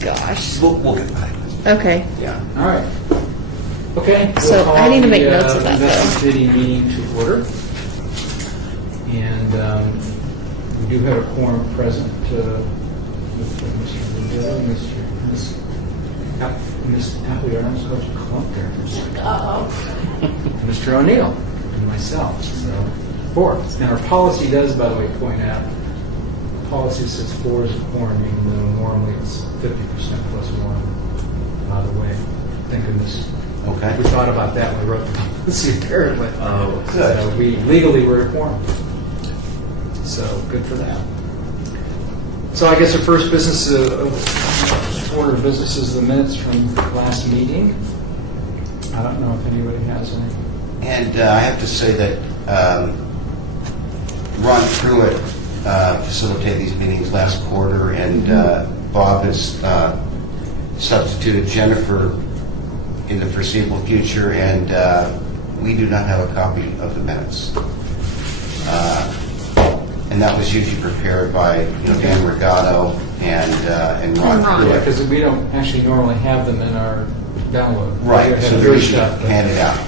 gosh. We'll get by it. Okay. Yeah. All right. Okay. So we'll call I need to make the, notes of that, investment though. committee meeting to order. And we do have a quorum present. Mr. Liddell, Ms. Appley, I'm supposed to clump there for a second. Mr. O'Neill and myself. So 4. And our policy does, by the way, point out, the policy says 4 is a quorum, even though normally it's 50% plus 1. By the way, thank goodness. Okay. We thought about that when we wrote the policy, apparently. Oh, good. So we legally were a quorum. So good for that. So I guess our first business order of business is the minutes from last meeting. I don't know if anybody has any. And I have to say that Ron Pruitt facilitated these meetings last quarter, and Bob has substituted Jennifer in the foreseeable future, and we do not have a copy of the minutes. And that was usually prepared by Dan Regato and Ron Pruitt. Because we don't actually normally have them in our download. Right, We so have they're your usually stuff, but- handed out.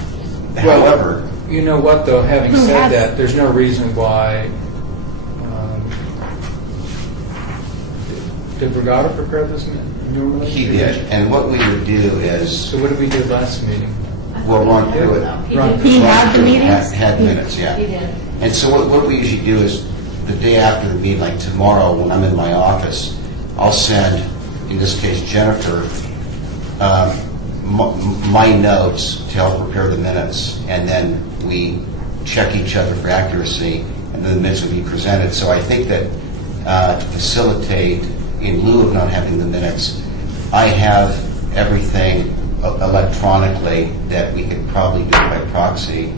Well, However, you know what, though, having said that, there's no reason why. Did Regatta prepare this normally? he did. And what we would do is, So what did we do last meeting? well, Ron Pruitt He had the meetings? had minutes, yeah. He did. And so what we usually do is the day after the meeting, like tomorrow when I'm in my office, I'll send, in this case, Jennifer, my notes to help prepare the minutes, and then we check each other for accuracy, and then the minutes will be presented. So I think that to facilitate, in lieu of not having the minutes, I have everything electronically that we could probably do by proxy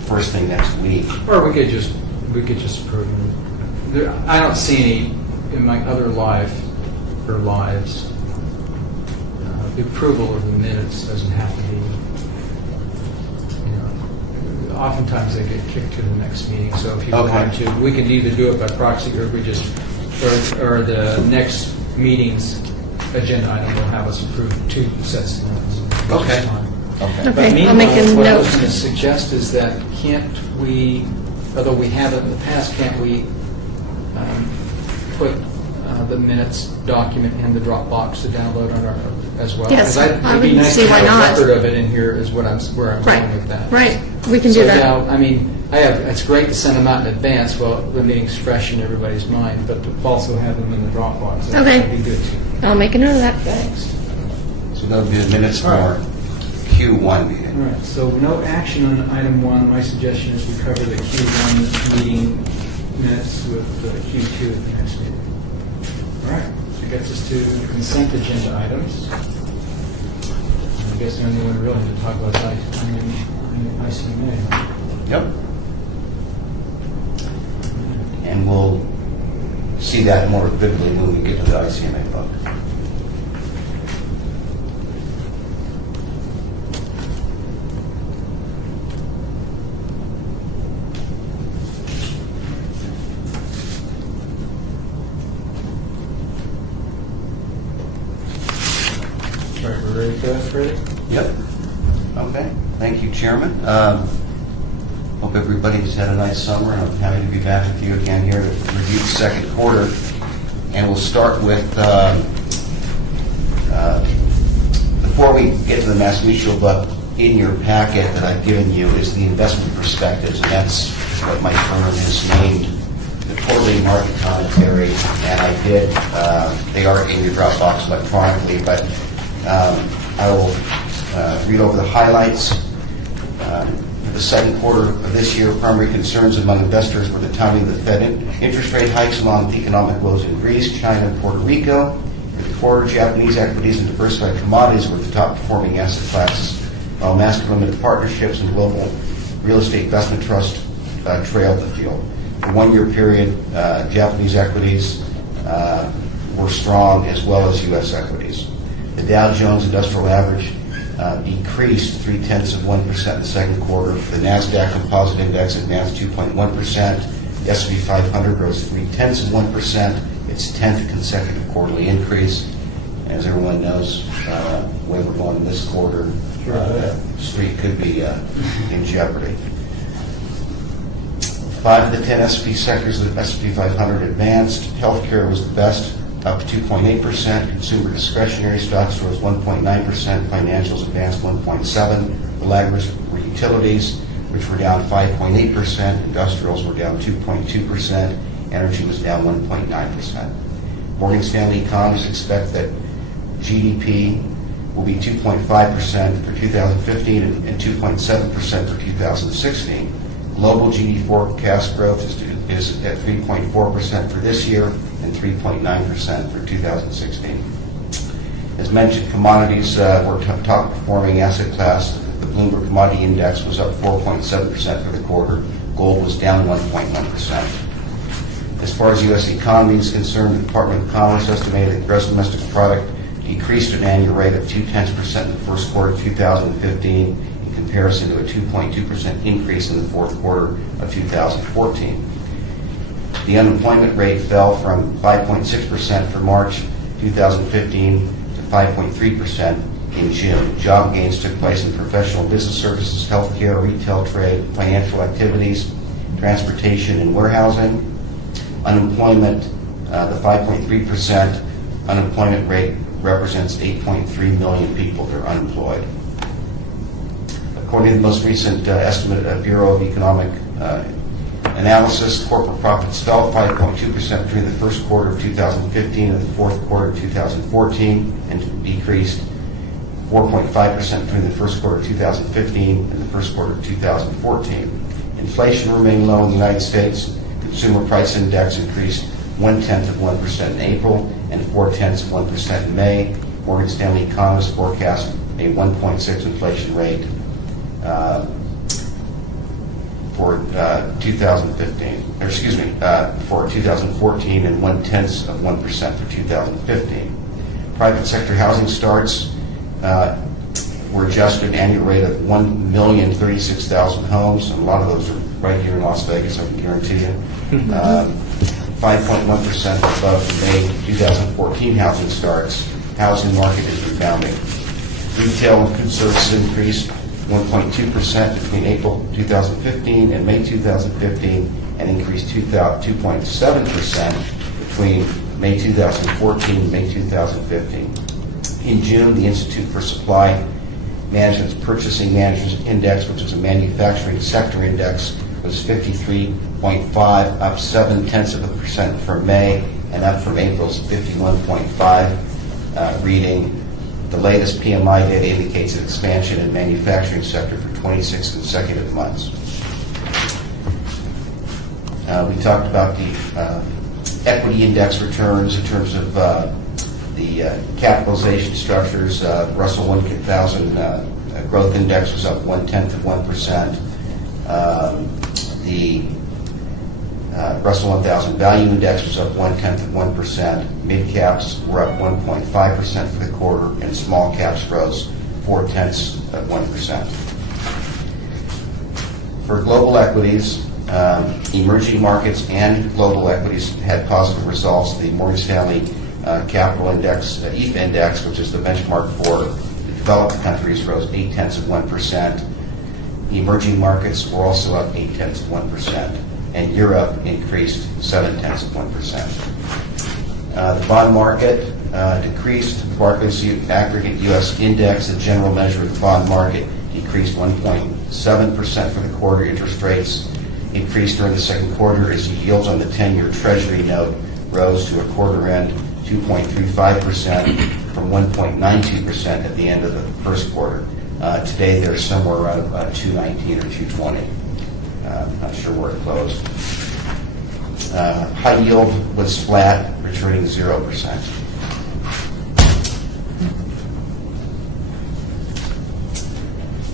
first thing next week. Or we could just approve them. I don't see any in my other lives. The approval of the minutes doesn't have to be. Oftentimes they get kicked to the next meeting. So if you want to, we can either do it by proxy, or we just, or the next meeting's agenda item will have us approve 2 sets of minutes. Okay. Okay, But I'll make a meanwhile, what I was note. going to suggest is that can't we, although we have it in the past, can't we put the minutes document in the Dropbox to download on our as well? Yes, 'Cause I it'd be would nice see to why have not. a record of it in here is what where I'm Right, going with that. right. We can So do that. now, I mean, it's great to send them out in advance while the meeting's fresh in everybody's mind, but to also have them in the Dropbox. Okay. That'd be good too. I'll make a note of that. Thanks. So that'll be the minutes All right. for Q1 All meeting. right, so no action on item 1. My suggestion is we cover the Q1 meeting minutes with Q2 at the next meeting. All right, so gets us to the consent agenda items. I guess the only one really to talk about is ICMA. Yep. And we'll see that more vividly when we get to the ICMA book. All right, we're ready for that, Freddie? Yep. Okay. Thank you, Chairman. Hope everybody's had a nice summer, and I'm happy to be back with you again here to review the second quarter. And we'll start with, before we get to the Mass Mutual book, in your packet that I've given you is the investment perspectives, and that's what my firm has named the quarterly market commentary. And I did, they are in your Dropbox electronically, but I will read over the highlights. For the second quarter of this year, primary concerns among investors were the timing of the Fed interest rate hikes along with economic woes in Greece, China, and Puerto Rico. For the quarter, Japanese equities and diversified commodities were the top performing asset classes, while master limited partnerships and global real estate investment trust trailed the field. For 1 year period, Japanese equities were strong, as well as U.S. equities. The Dow Jones Industrial Average decreased 0.3% in the second quarter. The NASDAQ Composite Index advanced 2.1%. The S&P 500 rose 0.3%, its 10th consecutive quarterly increase. As everyone knows, the way we're going in this quarter, the street could be in jeopardy. 5 of the 10 S&P sectors of the S&P 500 advanced. Healthcare was the best, up 2.8%. Consumer discretionary stocks rose 1.9%. Financials advanced 1.7%. The laggards were utilities, which were down 5.8%. Industrials were down 2.2%. Energy was down 1.9%. Morgan Stanley economists expect that GDP will be 2.5% for 2015 and 2.7% for 2016. Global GDP forecast growth is at 3.4% for this year and 3.9% for 2016. As mentioned, commodities were top performing asset class. The Bloomberg Commodity Index was up 4.7% for the quarter. Gold was down 1.1%. As far as U.S. economy is concerned, the Department of Commerce estimated that gross domestic product decreased at an annual rate of 0.2% in the first quarter of 2015 in comparison to a 2.2% increase in the fourth quarter of 2014. The unemployment rate fell from 5.6% for March 2015 to 5.3% in June. Job gains took place in professional business services, healthcare, retail, trade, financial activities, transportation, and warehousing. Unemployment, the 5.3% unemployment rate represents 8.3 million people that are unemployed. According to the most recent estimate of Bureau of Economic Analysis, corporate profits fell 5.2% between the first quarter of 2015 and the fourth quarter of 2014 and decreased 4.5% between the first quarter of 2015 and the first quarter of 2014. Inflation remained low in the United States. Consumer Price Index increased 0.1% in April and 0.4% in May. Morgan Stanley economists forecast a 1.6 inflation rate for 2015, or excuse me, for 2014 and 0.1% for 2015. Private sector housing starts were adjusted an annual rate of 1,036,000 homes, and a lot of those are right here in Las Vegas, I can guarantee you. 5.1% above the May 2014 housing starts. Housing market is rebounding. Retail and food services increased 1.2% between April 2015 and May 2015, and increased 2.7% between May 2014 and May 2015. In June, the Institute for Supply Management's Purchasing Managers Index, which is a manufacturing sector index, was 53.5, up 0.7% from May, and up from April's 51.5 reading. The latest PMI data indicates an expansion in manufacturing sector for 26 consecutive months. We talked about the equity index returns in terms of the capitalization structures. Russell 1000 growth index was up 0.1%. The Russell 1000 value index was up 0.1%. Mid caps were up 1.5% for the quarter, and small caps rose 0.4%. For global equities, emerging markets and global equities had positive results. The Morgan Stanley Capital Index, EAFE Index, which is the benchmark for developed countries, rose 0.8%. Emerging markets were also up 0.8%, and Europe increased 0.7%. The bond market decreased. The Barclays Aggregate U.S. Index, the general measure of the bond market, decreased 1.7% for the quarter. Interest rates increased during the second quarter as yields on the 10-year Treasury note rose to a quarter-end 2.35% from 1.92% at the end of the first quarter. Today, they're somewhere around 2.19 or 2.20. Not sure where it closed. High yield was flat, returning 0%.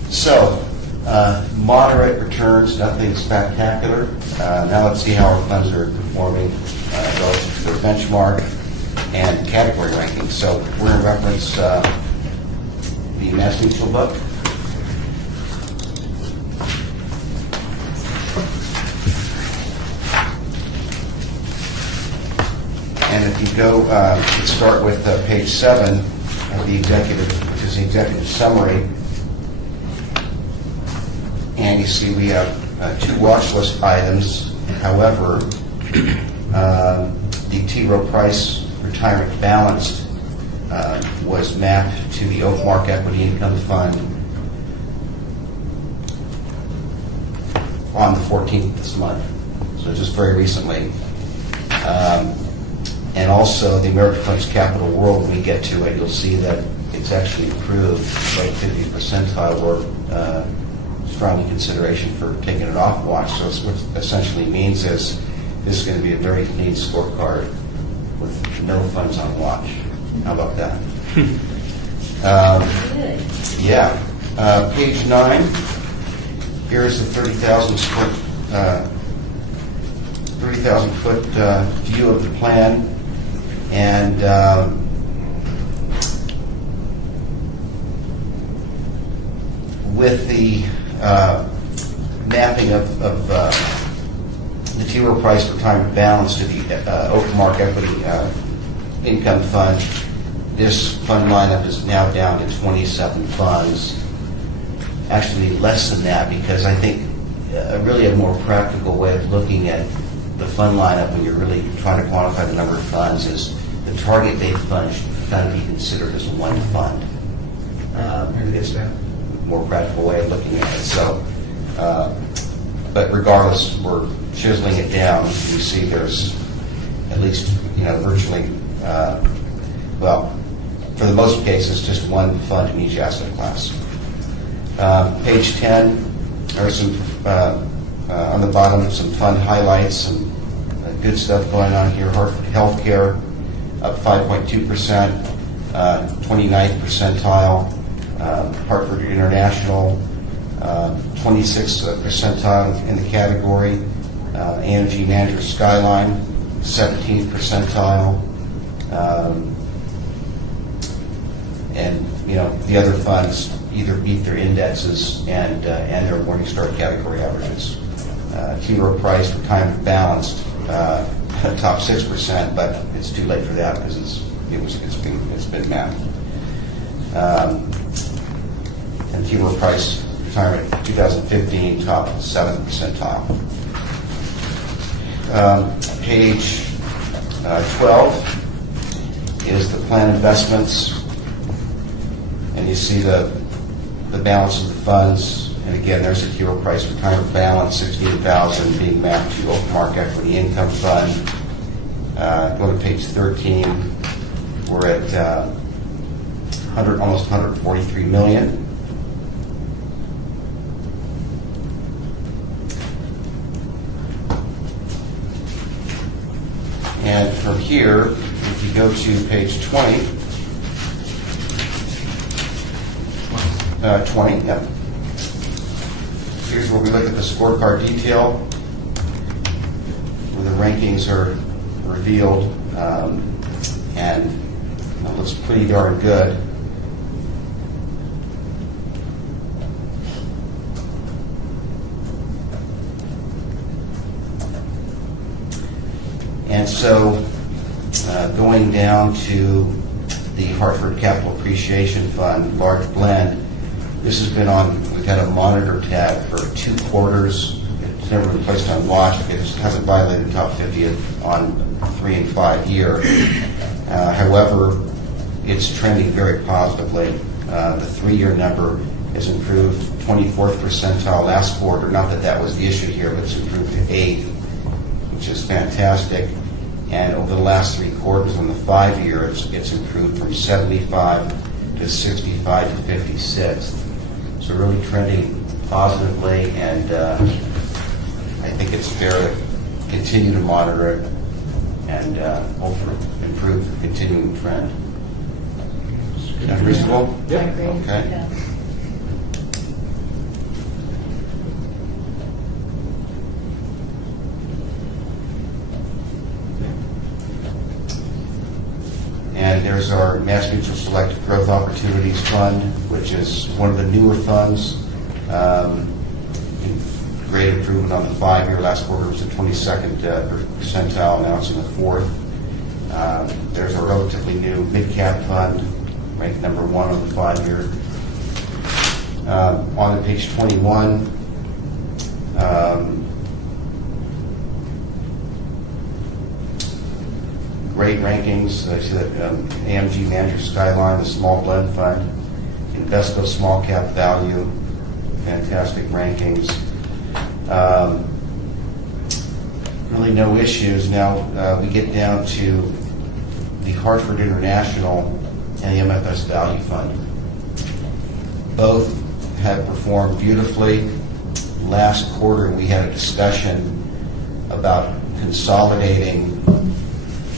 So, moderate returns, nothing spectacular. Now let's see how our funds are performing relative to their benchmark and category rankings. So we're in reference the Mass Mutual book. And at you go, start with page 7 of the executive, which is the executive summary. And you see we have 2 watch list items. However, the T. Rowe Price retirement balance was mapped to the Oakmark Equity Income Fund on the 14th this month, so just very recently. And also the American Funds Capital World, when we get to it, you'll see that it's actually improved by 50 percentile. We're strongly consideration for taking it off watch. So what essentially means is this is going to be a very clean scorecard with no funds on watch. How about that? Yeah. Page 9. Here's the 30,000 foot view of the plan, and with the mapping of the T. Rowe Price retirement balance to the Oakmark Equity Income Fund, this fund lineup is now down to 27 funds. Actually less than that, because I think really a more practical way of looking at the fund lineup when you're really trying to quantify the number of funds is the target date fund should kind of be considered as one fund. It's a more practical way of looking at it. So, but regardless, we're chiseling it down. You see there's at least, virtually, well, for the most cases, just one fund in each asset class. Page 10, there are some, on the bottom, some fund highlights, some good stuff going on here. Hartford Healthcare, up 5.2%, 29th percentile. Hartford International, 26th percentile in the category. AMG Manager Skyline, 17th percentile. And the other funds either beat their indexes and their Morningstar category averages. T. Rowe Price retirement balanced, top 6%, but it's too late for that because it's been mapped. And T. Rowe Price retirement 2015 top 7th percentile. Page 12 is the plan investments. And you see the balance of the funds, and again, there's a T. Rowe Price retirement balance, $68,000 being mapped to Oakmark Equity Income Fund. Go to page 13. We're at almost $143 million. And from here, if you go to page 20. 20, yeah. Here's where we look at the scorecard detail, where the rankings are revealed, and it looks pretty darn good. And so, going down to the Hartford Capital Appreciation Fund, large blend, this has been on, we've had a monitor tab for 2 quarters. It's never been placed on watch. It hasn't violated the top 50 on 3 and 5 year. However, it's trending very positively. The 3-year number has improved 24th percentile last quarter. Not that was the issue here, but it's improved to 8th, which is fantastic. And over the last 3 quarters on the 5 year, it's improved from 75 to 65 to 56th. So really trending positively, and I think it's fair to continue to monitor it and hopefully improve the continuing trend. Is that reasonable? Yeah. Okay. Yeah. And there's our Mass Mutual Select Growth Opportunities Fund, which is one of the newer funds. Great improvement on the 5 year. Last quarter was the 22nd percentile, now it's in the 4th. There's a relatively new mid-cap fund, ranked number 1 on the 5-year. On to page 21, great rankings. I see that AMG Manager Skyline, the Small Blend Fund, Invesco Small Cap Value, fantastic rankings. Really no issues. Now we get down to the Hartford International and the MFS Value Fund. Both have performed beautifully. Last quarter we had a discussion about consolidating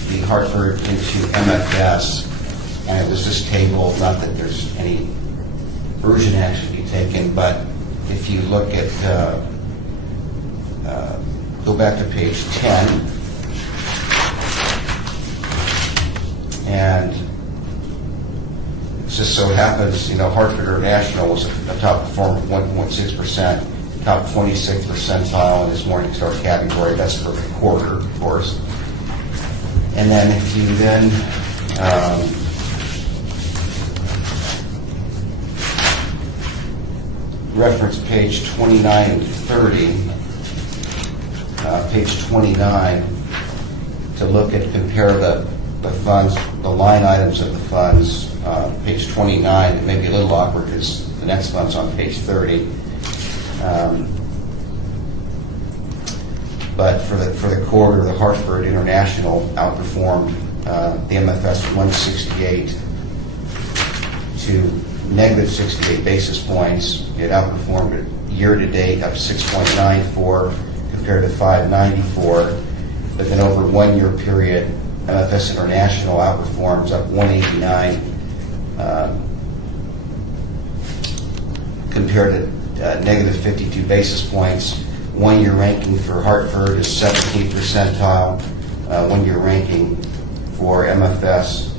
the Hartford into MFS, and it was this table, not that there's any urgent action to be taken, but if you look at, go back to page 10, and it just so happens, Hartford International was a top performer of 1.6%, top 26th percentile in his Morningstar category. That's for the quarter, of course. And then if you then reference page 29 and 30, page 29, to look at, compare the funds, the line items of the funds, page 29, it may be a little awkward because the next fund's on page 30. But for the quarter, the Hartford International outperformed the MFS 168 to negative 68 basis points. It outperformed it year to date up 6.94 compared to 594. But then over a 1-year period, MFS International outperforms up 189 compared to negative 52 basis points. 1-year ranking for Hartford is 17th percentile. 1-year ranking for MFS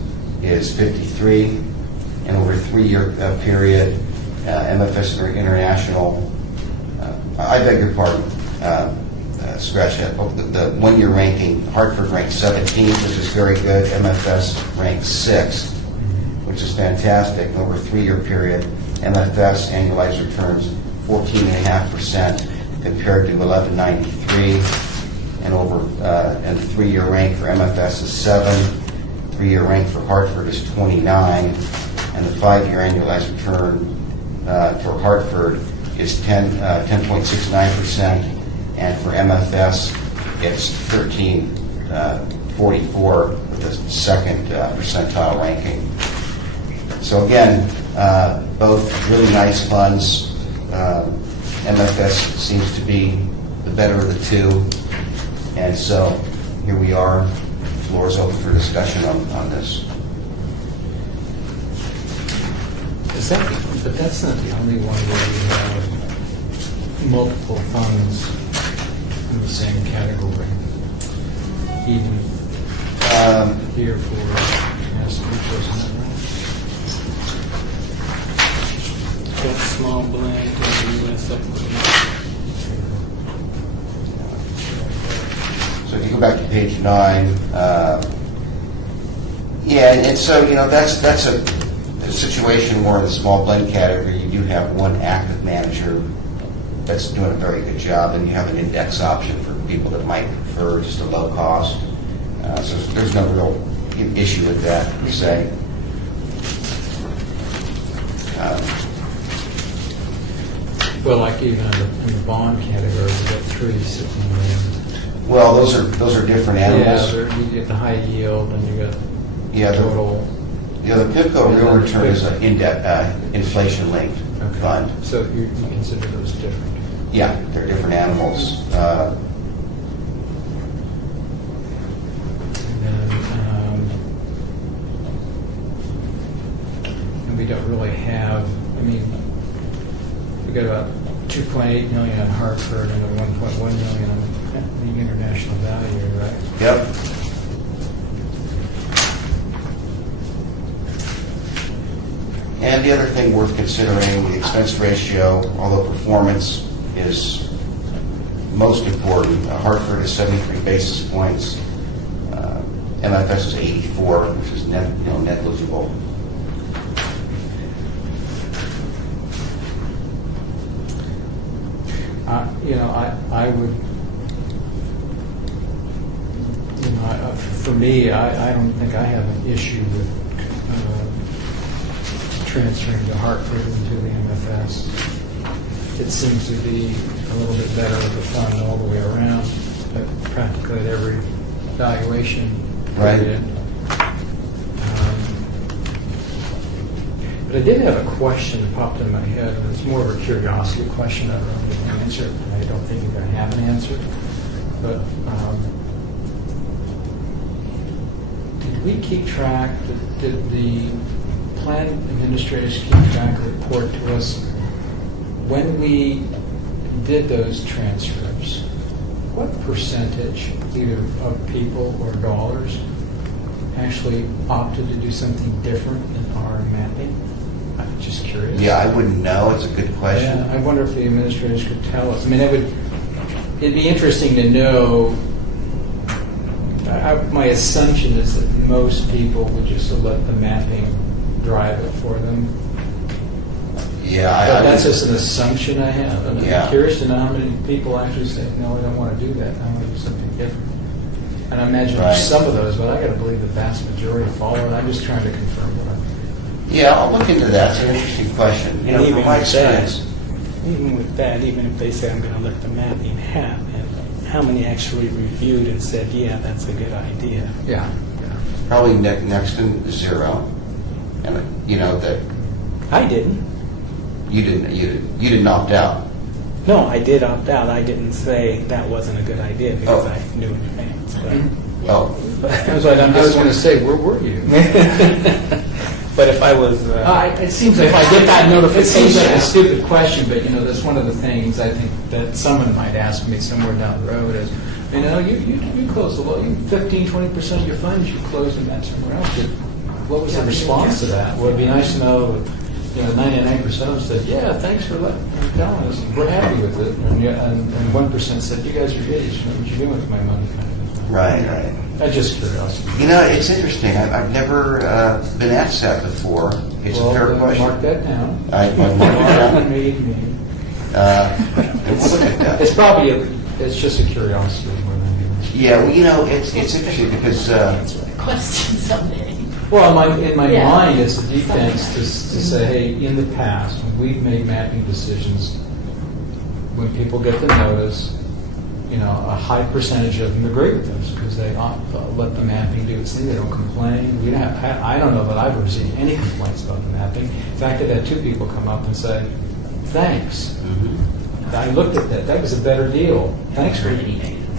is 53. And over a 3-year period, MFS International, I beg your pardon, scratch that. The 1-year ranking, Hartford ranked 17th, which is very good. MFS ranked 6th, which is fantastic. And over a 3-year period, MFS annualized returns 14.5%. compared to 1193, and and the 3-year rank for MFS is 7, 3-year rank for Hartford is 29, and the 5-year annualized return for Hartford is 10.69%, and for MFS it's 1344 with the 2nd percentile ranking. So again, both really nice funds. MFS seems to be the better of the two, and so here we are. The floor is open for discussion on this. But that's not the only one where you have multiple funds in the same category. Even here for Massachusetts, isn't that right? That small blend and U.S. equity. So if you go back to page 9, and so that's a situation where in the small blend category you do have one active manager that's doing a very good job, and you have an index option for people that might prefer just a low cost. So there's no real issue with that per se. Well, like even in the bond category, you got 3 sitting there. Well, those are different animals. Yeah, you get the high yield, and you got total. The PIPCO real return is an inflation-linked fund. So you consider those different? Yeah, they're different animals. And we don't really have, we got about 2.8 million on Hartford and 1.1 million on the international value, right? Yep. And the other thing worth considering, the expense ratio, although performance is most important. Hartford is 73 basis points. MFS is 84, which is negligible. I would, for me, I don't think I have an issue with transferring to Hartford into the MFS. It seems to be a little bit better with the fund all the way around, practically at every valuation period. But I did have a question that popped in my head, and it's more of a curiosity question. I don't know if you can answer it, and I don't think you're going to have an answer. But did we keep track, did the plan administrators keep track or report to us when we did those transfers, what percentage, either of people or dollars, actually opted to do something different in our mapping? I'm just curious. Yeah, I wouldn't know. It's a good question. Yeah, I wonder if the administrators could tell us. I mean, it'd be interesting to know. My assumption is that most people would just let the mapping drive it for them. Yeah, But that's just an assumption I have. I'm Yeah. curious to know how many people actually say, no, I don't want to do that. I want to do something different. And I imagine Right. there's some of those, but I got to believe the vast majority follow it. I'm just trying to confirm what Yeah, I'll look into that. It's an interesting question. And From even my with that, experience, even with that, even if they say I'm going to let the mapping happen, how many actually reviewed and said, yeah, that's a good idea? Yeah. probably next to zero. And that I didn't. you didn't opt out. No, I did opt out. I didn't say that wasn't a good idea because Oh. I knew in advance. Oh, I was going to say, where were you? But if I was... It seems like if I get that It seems like a notification... stupid question, but that's one of the things I think that someone might ask me somewhere down the road is, you close the law, 15-20% of your funds you closed in that somewhere else. But what was the response to that? Well, it'd be nice to know. 99% of them said, yeah, thanks for telling us. We're happy with it. And 1% said, you guys are idiots. You know what you're doing with my money. right. That's just curiosity. It's interesting. I've never been asked that before. It's a fair question. Mark that down. I'll mark it down. Me. And we'll look at that. It's probably it's just a curiosity more than anything. Yeah, it's interesting because Answer that question someday. Well, in my Yeah. mind, it's a defense to say, hey, in the past, when we've made mapping decisions, when people get the notice, a high percentage of them agree with us because they let the mapping do its thing. They don't complain. I don't know that I've received any complaints about the mapping. In fact, I've had 2 people come up and say, thanks. I looked at that. That was a better deal. Thanks for it.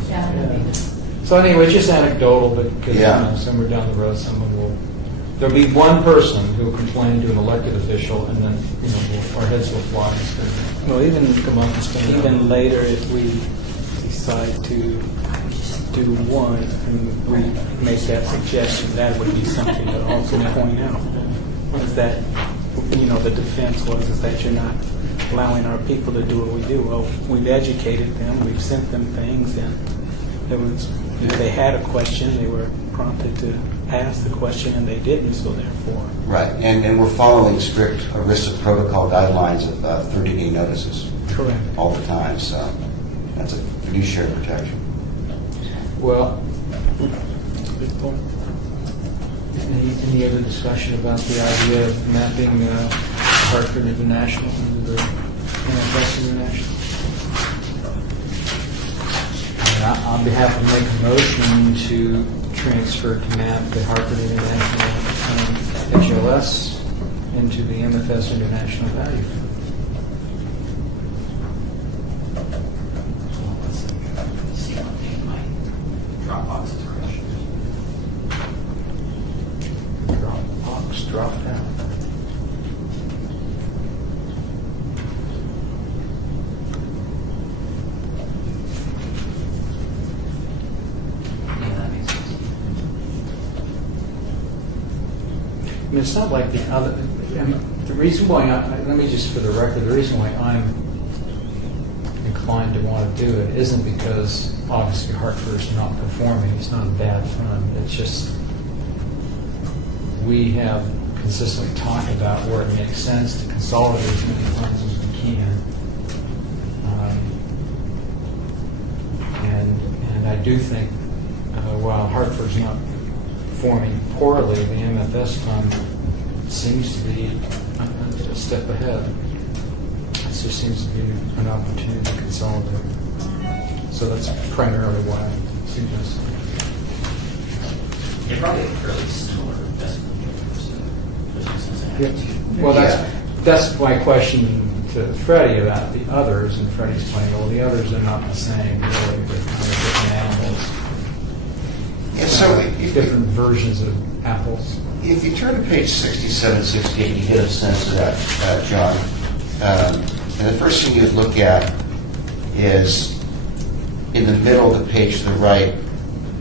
Yeah. So anyway, just anecdotal, but somewhere down the road, there'll be one person who will complain to an elected official, and then our heads will fly. Well, even Come up and stand up. even later, if we decide to do one and we make that suggestion, that would be something to also point out. Is that the defense is that you're not allowing our people to do what we do. Well, we've educated them, we've sent them things, and if they had a question, they were prompted to ask the question, and they didn't, so therefore. right, and we're following strict ERISA protocol guidelines of 30-day notices Correct. all the time. So that's a fiduciary protection. Well, Good point. any other discussion about the idea of mapping Hartford International into the NFS International? I'll be happy to make a motion to transfer to map the Hartford International HLS into the MFS International Value Fund. Dropbox is crushed. Dropbox dropped out. Yeah, that makes sense. I mean, it's not like the other. The reason why let me just for the record, the reason why I'm inclined to want to do it isn't because obviously Hartford's not performing. It's not a bad fund. It's just we have consistently talked about where it makes sense to consolidate as many funds as we can. And I do think while Hartford's not performing poorly, the MFS fund seems to be a step ahead. It just seems to be an opportunity to consolidate. So that's primarily why I suggest it. They're probably a fairly similar investment. Well, that's my question to Freddie about the others, and Freddie's playing, well, the others are not the same, really. They're kind of different animals. And so if Different versions of apples. If you turn to page 67, 68, you get a sense of that, John. And the first thing you'd look at is in the middle of the page to the right,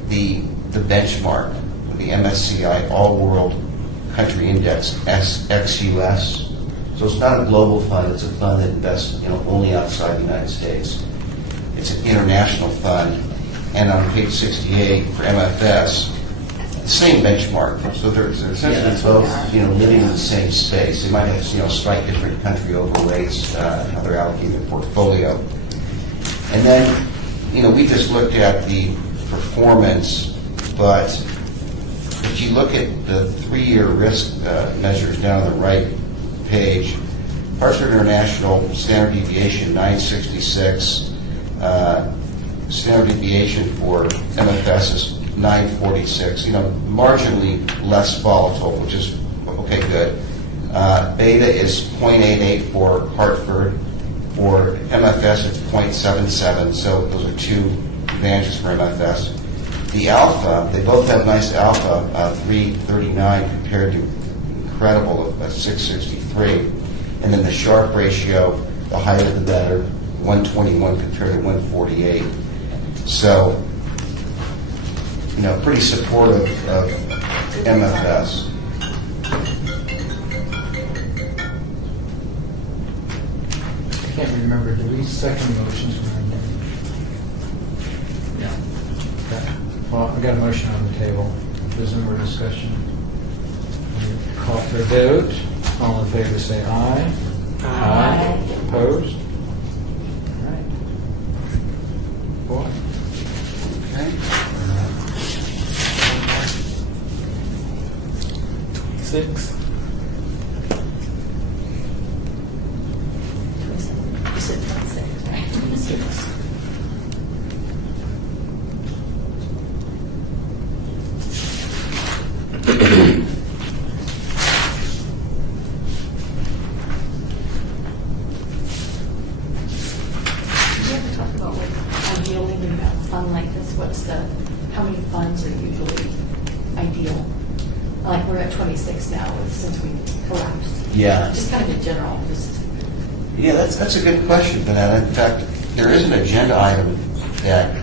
the benchmark, the MSCI All World Country Index, ex-US. So it's not a global fund, it's a fund that invests only outside the United States. It's an international fund. And on page 68 for MFS, the same benchmark. So they're essentially both, living in the same space. They might have, slight different country overweights, how they're allocating their portfolio. And then, we just looked at the performance, but if you look at the 3-year risk measures down on the right page, Hartford International standard deviation 966. Standard deviation for MFS is 946, marginally less volatile, which is, okay, good. Beta is 0.88 for Hartford. For MFS, it's 0.77, so those are two advantages for MFS. The alpha, they both have nice alpha, 339 compared to incredible of 663. And then the Sharpe ratio, the higher the better, 121 compared to 148. So, pretty supportive of MFS. I can't remember, do we second motions when I'm done? No. Okay. Well, I've got a motion on the table. There's no more discussion. Call for a vote. All in favor say aye. Aye. Opposed? All right. 4. Okay. 6. You said 26, right? 6. Did you ever talk about what ideally in a fund like this, how many funds are usually ideal? Like we're at 26 now since we collapsed. Yeah. Just kind of a general, Yeah, that's a good question, Vanessa. In fact, there is an agenda item that,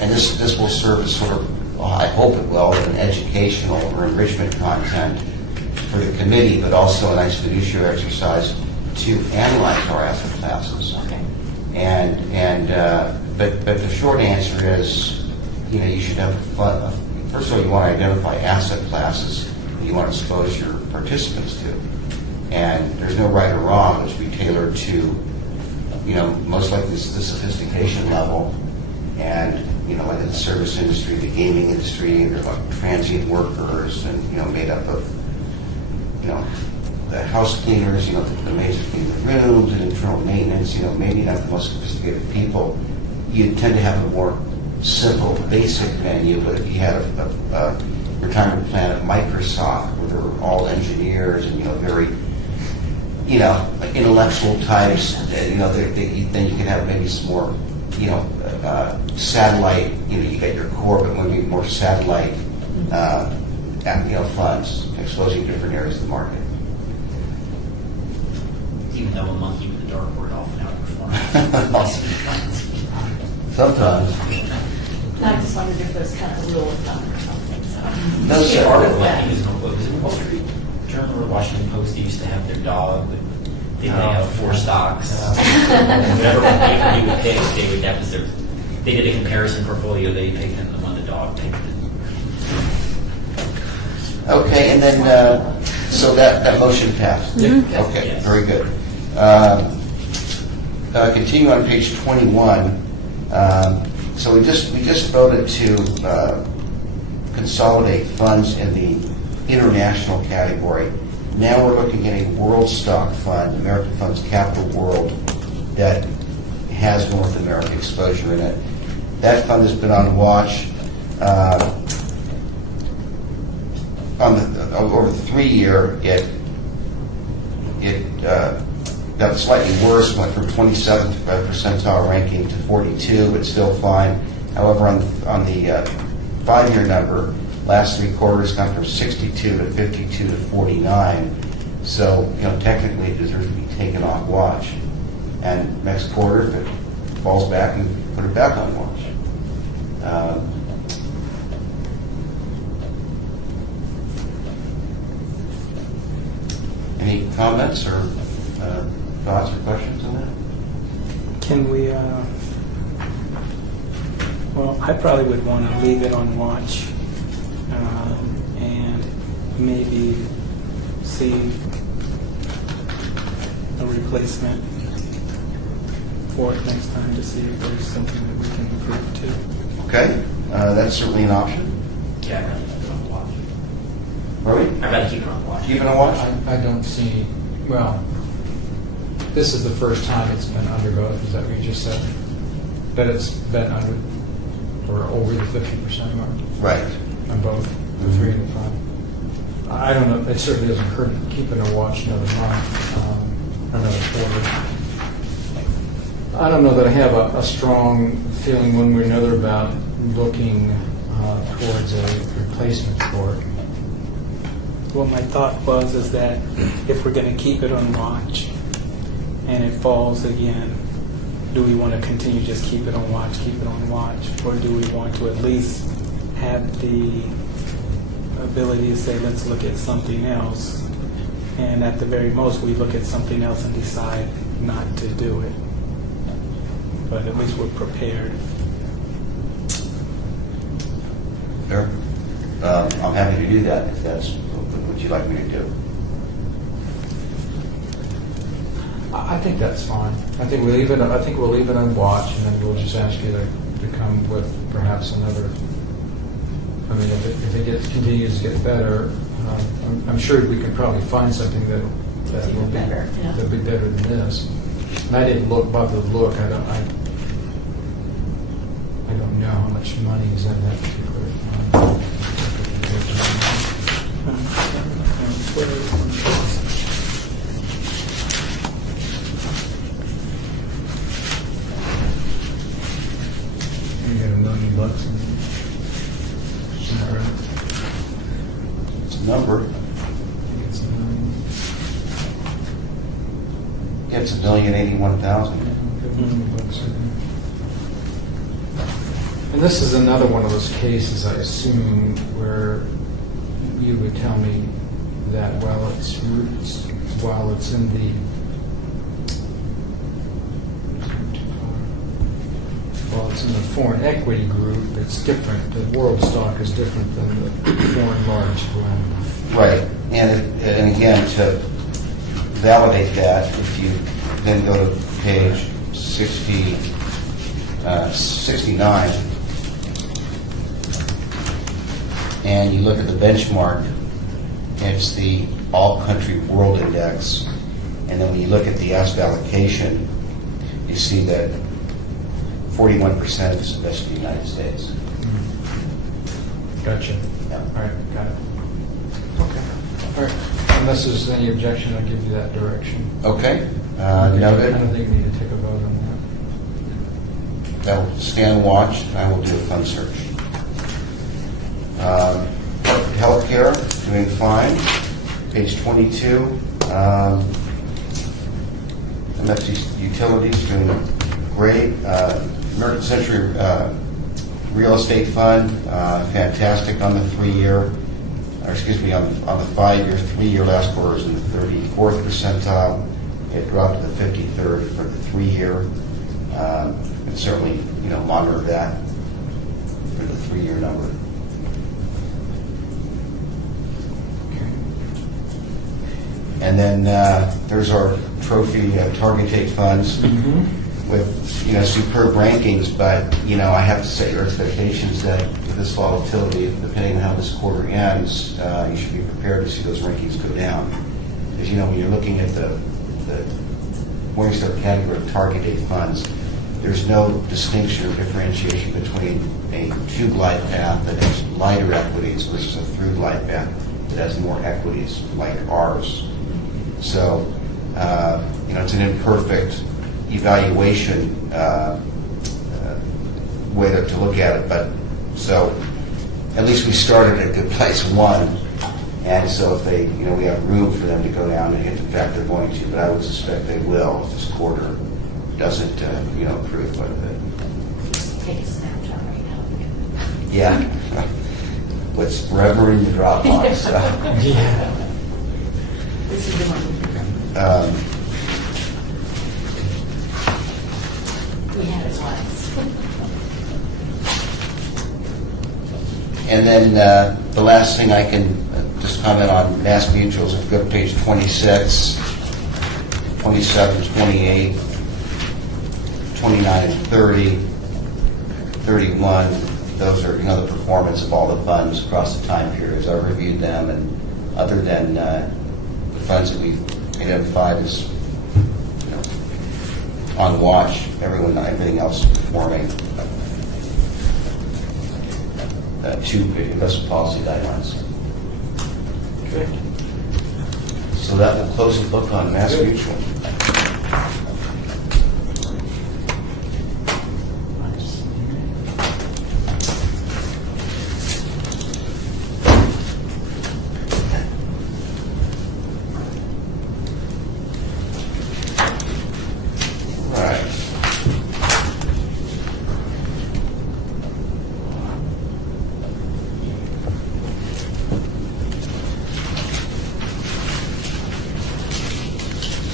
and this will serve as sort of, well, I hope it will, an educational or enrichment content for the committee, but also a nice fiduciary exercise to analyze our asset classes. okay. But the short answer is, you should have first of all, you want to identify asset classes that you want to expose your participants to. And there's no right or wrong. It should be tailored to, most likely the sophistication level. And, like in the service industry, the gaming industry, they're like transient workers and, made up of, the house cleaners, the maids that clean the rooms and internal maintenance, maybe not the most sophisticated people. You tend to have a more simple, basic menu, but if you had a retirement plan at Microsoft where they were all engineers and, very, like intellectual types, then you can have maybe some more, satellite, you get your core, but maybe more satellite, funds, exposing different areas of the market. Even though a monkey with a dartboard often outperforms. Sometimes. I just wondered if there's kind of a rule of thumb or something, so. That's Yeah, it. part of what I think is in the Wall Street Journal or Washington Post, they used to have their dog would They lay out 4 stocks. Whatever paper you would pick, that was their. They did a comparison portfolio. They picked the one the dog picked. Okay, and then, so that motion passed? Yep. Okay, Yes. very good. Continue on page 21. So we just voted to consolidate funds in the international category. Now we're looking at a world stock fund, American Funds Capital World, that has North America exposure in it. That fund has been on watch over the 3-year. It got slightly worse, went from 27th percentile ranking to 42, but still fine. However, on the 5-year number, last 3 quarters gone from 62 to 52 to 49. So, technically it deserves to be taken off watch. And next quarter, if it falls back, and put it back on watch. Any comments or thoughts or questions on that? Can we, well, I probably would want to leave it on watch and maybe see a replacement for it next time to see if there's something that we can improve to. Okay, that's certainly an option. Yeah, I'd rather keep it on watch. Rory, I'd rather keep it on watch. keep it on watch? I don't see, well, this is the first time it's been under both, is that what you just said? That it's been under, or over the 50% mark Right. on both the 3 and the 5? I don't know, it certainly doesn't hurt keeping a watch another month, another quarter. I don't know that I have a strong feeling one way or another about looking towards a replacement for it. Well, my thought was is that if we're going to keep it on watch and it falls again, do we want to continue just keep it on watch, or do we want to at least have the ability to say, let's look at something else, and at the very most, we look at something else and decide not to do it. But at least we're prepared. Sure. I'm happy to do that if that's what you'd like me to do. I think that's fine. I think we'll leave it on watch, and then we'll just ask you to come with perhaps another. I mean, if it continues to get better, I'm sure we can probably find something that will be better, yeah. that'll be better than this. And I didn't bother to look. I don't know how much money is in that particular fund. You got $1 million in it. Isn't that right? It's a number. I think it's $1 million. It's $1,081,000. $1 million in there. And this is another one of those cases, I assume, where you would tell me that while it's in the foreign equity group, it's different. The world stock is different than the foreign large blend. Right. And again, to validate that, if you then go to page 69, and you look at the benchmark, it's the all-country world index. And then when you look at the asset allocation, you see that 41% is invested in the United States. Gotcha. Yeah. All right, got it. Okay. All right. Unless there's any objection, I'll give you that direction. Okay. I Noted. don't think we need to take a vote on that. I will stand watch, and I will do a fund search. Healthcare, doing fine. Page 22. MFG Utilities, doing great. American Century Real Estate Fund, fantastic on the 3-year, or excuse me, on the 5-year. 3-year last quarter is in the 34th percentile. it dropped to the 53rd for the 3-year. And certainly, monitor that for the 3-year number. And then there's our trophy target date funds with superb rankings, but I have to set your expectations that with this volatility, depending on how this quarter ends, you should be prepared to see those rankings go down. Because when you're looking at the Morningstar category of target date funds, there's no distinction or differentiation between a two glide path that has lighter equities versus a through glide path that has more equities like ours. So, it's an imperfect evaluation way to look at it, but so at least we started at a good place, one, and so if they, we have room for them to go down, and in fact they're going to, but I would suspect they will if this quarter doesn't, improve quite a bit. Take a snapshot right now. Yeah. What's forever in the Dropbox. So. Yeah. This is the one. We had it once. And then the last thing I can just comment on Mass Mutuals, if you go to page 26, 27, 28, 29, and 30, 31, those are the performance of all the funds across the time periods. I reviewed them, and other than the funds that we've identified as on watch, everything else is performing to investment policy guidelines. Okay. So that will close the book on Mass Mutual.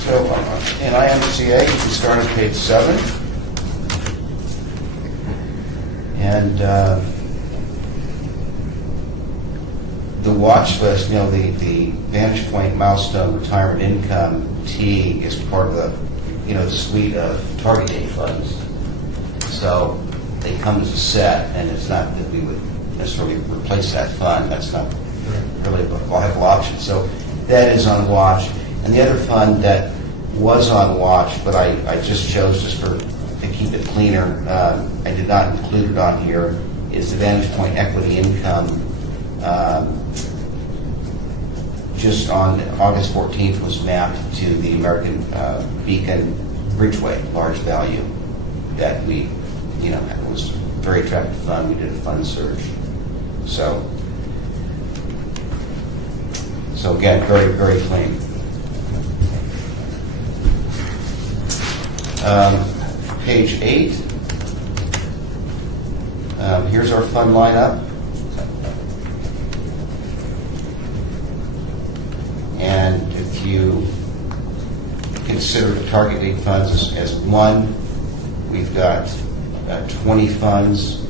So in IMCA, you can start on page 7. And the watch list, the Vantage Point Milestone Retirement Income T is part of the suite of target date funds. So they come as a set, and it's not that we would necessarily replace that fund. That's not really a viable option. So that is on watch. And the other fund that was on watch, but I just chose to keep it cleaner, I did not include it on here, is the Vantage Point Equity Income. Just on August 14th was mapped to the American Beacon Bridgeway large value that we, it was a very attractive fund. We did a fund search. So again, very, very clean. Page 8. Here's our fund lineup. And if you consider the target date funds as one, we've got 20 funds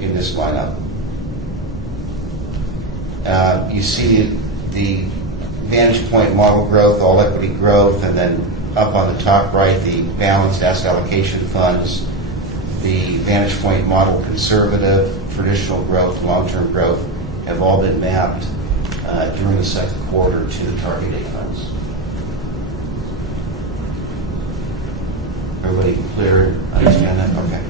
in this lineup. You see the Vantage Point Model Growth, All Equity Growth, and then up on the top right, the Balanced Asset Allocation Funds, the Vantage Point Model Conservative, Traditional Growth, Long-Term Growth have all been mapped during the second quarter to the target date funds. Everybody clear? Understand that? Okay.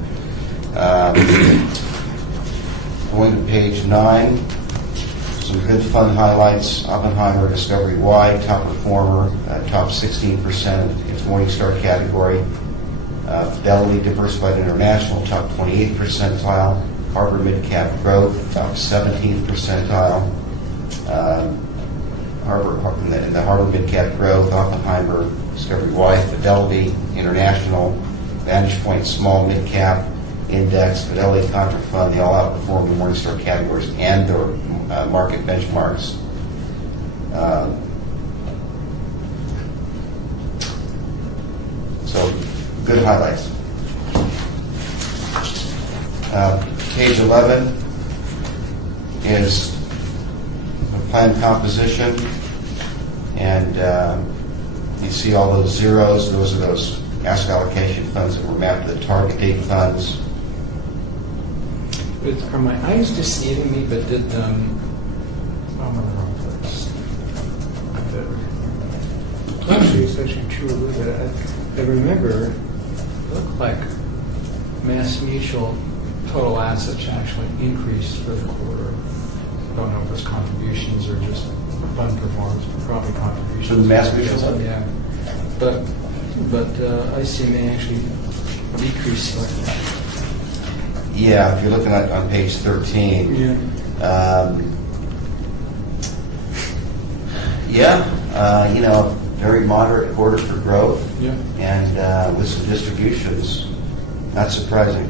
Going to page 9. Some good fund highlights. Oppenheimer, Discovery Wide, top performer, top 16% its Morningstar category. Fidelity, Diversified International, top 28th percentile. Harvard Mid-Cap Growth, top 17th percentile. In the Harvard Mid-Cap Growth, Oppenheimer, Discovery Wide, Fidelity International, Vantage Point Small Mid-Cap Index, Fidelity Contra Fund, they all outperform the Morningstar categories and their market benchmarks. highlights. Page 11 is a plan composition, and you see all those zeros. Those are those asset allocation funds that were mapped to the target date funds. Are my eyes deceiving me, but did, I'm on the wrong place. Actually, it's actually true a little bit. I remember, it looked like Mass Mutual total assets actually increased for the quarter. I don't know if it's contributions or just fund performance, but probably contributions. So the Mass Mutual fund? Yeah. But ICMA actually decreased slightly. Yeah, if you're looking at on page 13. Yeah. Very moderate quarter for growth. Yeah. And with some distributions, not surprising.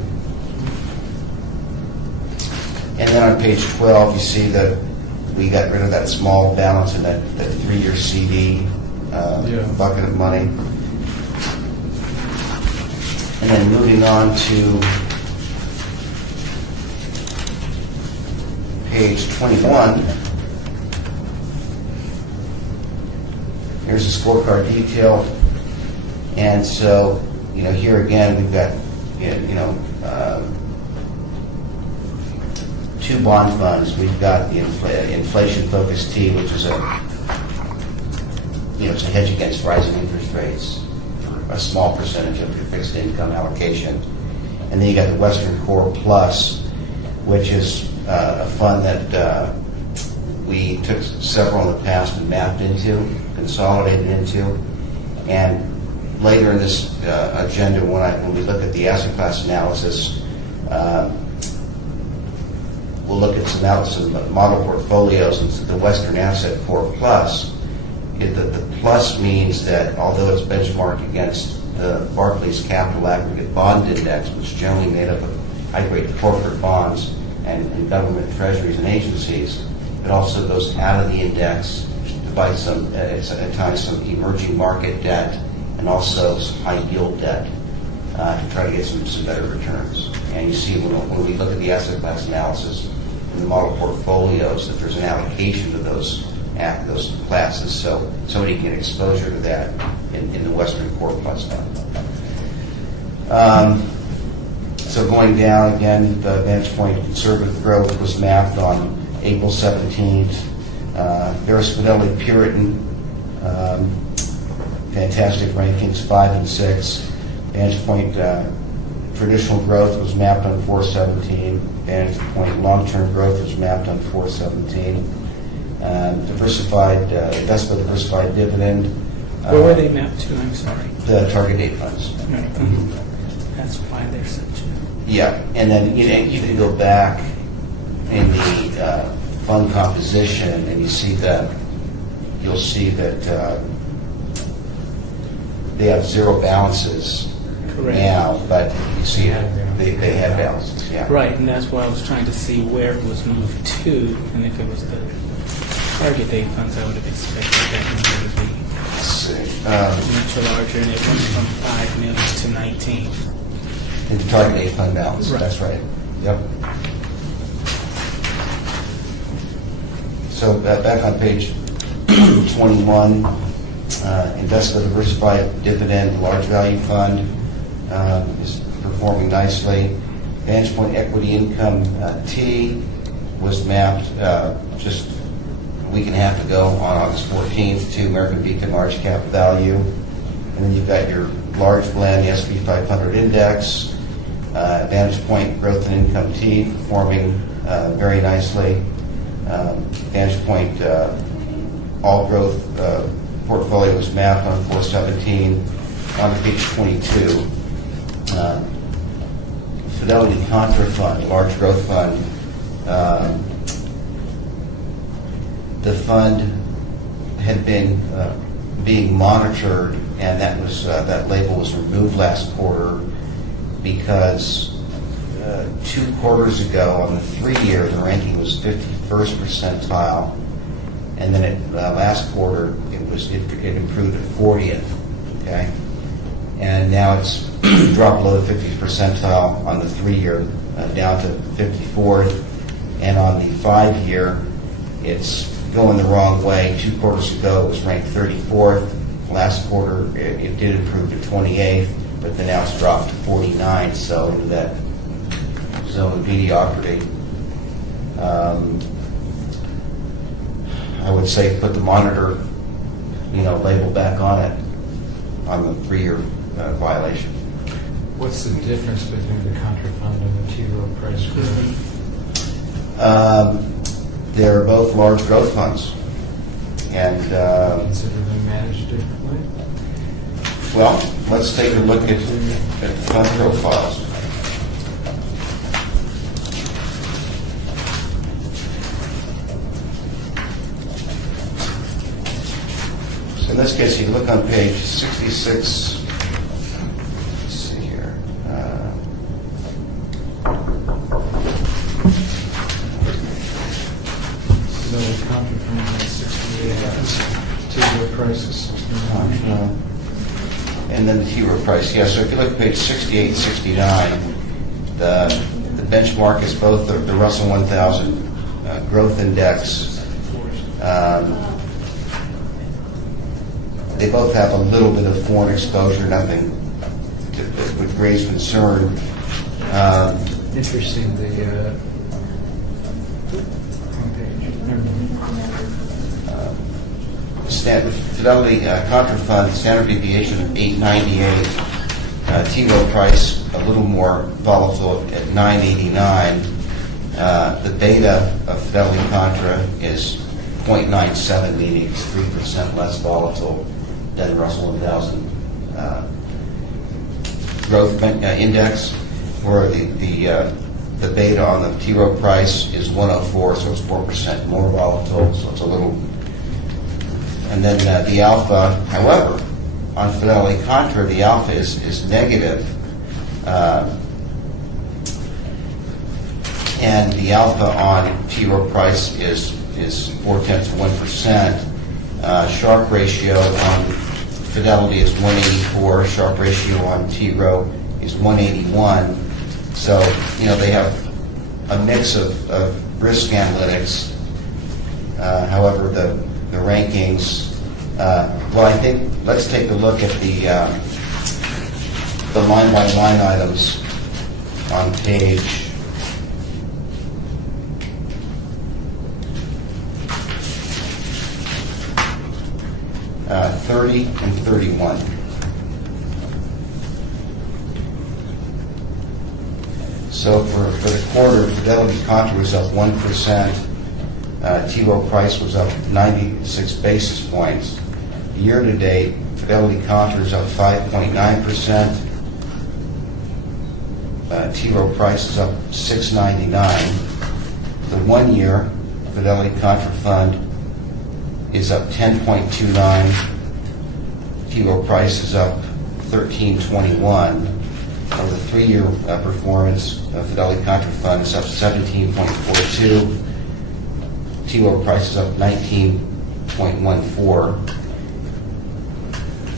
And then on page 12, you see that we got rid of that small balance in that 3-year CD bucket of money. And then moving on to page 21, here's the scorecard detail. And so, here again, we've got, two bond funds. We've got the inflation-focused T, which is it's a hedge against rising interest rates for a small percentage of your fixed income allocation. And then you got the Western Core Plus, which is a fund that we took several in the past and mapped into, consolidated into. And later in this agenda, when we look at the asset class analysis, we'll look at some model portfolios. And the Western Asset Core Plus, the plus means that although it's benchmarked against the Barclays Capital Aggregate Bond Index, which is generally made up of high-grade corporate bonds and government treasuries and agencies, it also goes out of the index to buy at times some emerging market debt and also some high-yield debt to try to get some better returns. And you see when we look at the asset class analysis in the model portfolios that there's an allocation to those classes, so somebody can get exposure to that in the Western Core Plus fund. So going down again, the vantage point conservative growth was mapped on April 17th. Harris Fidelity Puritan, fantastic rankings, 5 and 6. Vantage point traditional growth was mapped on 417. Vantage point long-term growth was mapped on 417. Investment diversified dividend. Where were they mapped to? I'm sorry. The target date funds. No. That's why they're such. Yeah, and then you can go back in the fund composition, and you'll see that they have zero balances. Correct. Now, but you see they have balances. Yeah. Right, and that's why I was trying to see where it was moved to, and if it was the target date funds, I would have expected that number to be much larger, and it went from 5 million to 19. In the target date fund balance. Right. That's right. Yep. So back on page 21, investment diversified dividend large value fund is performing nicely. Vantage Point Equity Income T was mapped just a week and a half ago on August 14th to American Beacon Large Cap Value. And then you've got your large blend, the S&P 500 Index, Vantage Point Growth and Income T performing very nicely. Vantage Point All Growth portfolio was mapped on 417. On page 22, Fidelity Contra Fund, large growth fund. The fund had been being monitored, and that label was removed last quarter because 2 quarters ago on the 3-year, the ranking was 51st percentile, and then last quarter it improved to 40th. Okay, and now it's drop below the 50th percentile on the 3-year, down to 54th, and on the 5-year, it's going the wrong way. 2 quarters ago, it was ranked 34th. Last quarter, it did improve to 28th, but then now it's dropped to 49, so into that zone of mediocrity. I would say put the monitor, label back on it, on the 3-year violation. What's the difference between the contra fund and the T. Rowe Price growth? They're both large growth funds. And, Consider them managed differently? well, let's take a look at the fund profiles. So in this case, you look on page 66. Let's see here. So the contra fund is 68, T. Rowe Price is 69. And then the T. Rowe Price, yeah. So if you look at page 68 and 69, the benchmark is both the Russell 1000 growth index. They both have a little bit of foreign exposure, nothing that would raise concern. Interesting, the homepage. Never mind. Fidelity contra fund standard deviation of 898. T. Rowe Price a little more volatile at 989. The beta of Fidelity Contra is 0.97, meaning it's 3% less volatile than the Russell 1000 growth index, where the beta on the T. Rowe Price is 104, so it's 4% more volatile, so it's a little. And then the alpha, however, on Fidelity Contra, the alpha is negative. And the alpha on T. Rowe Price is 0.4%. Sharp ratio on Fidelity is 184. Sharp ratio on T. Rowe is 181. So, they have a mix of risk analytics. However, the rankings, I think let's take a look at the line-by-line items on page 30 and 31. So for the quarter, Fidelity Contra was up 1%. T. Rowe Price was up 96 basis points. Year to date, Fidelity Contra is up 5.9%. T. Rowe Price is up 6.99. The 1 year Fidelity Contra Fund is up 10.29. T. Rowe Price is up 13.21. For the 3-year performance, Fidelity Contra Fund is up 17.42. T. Rowe Price is up 19.14.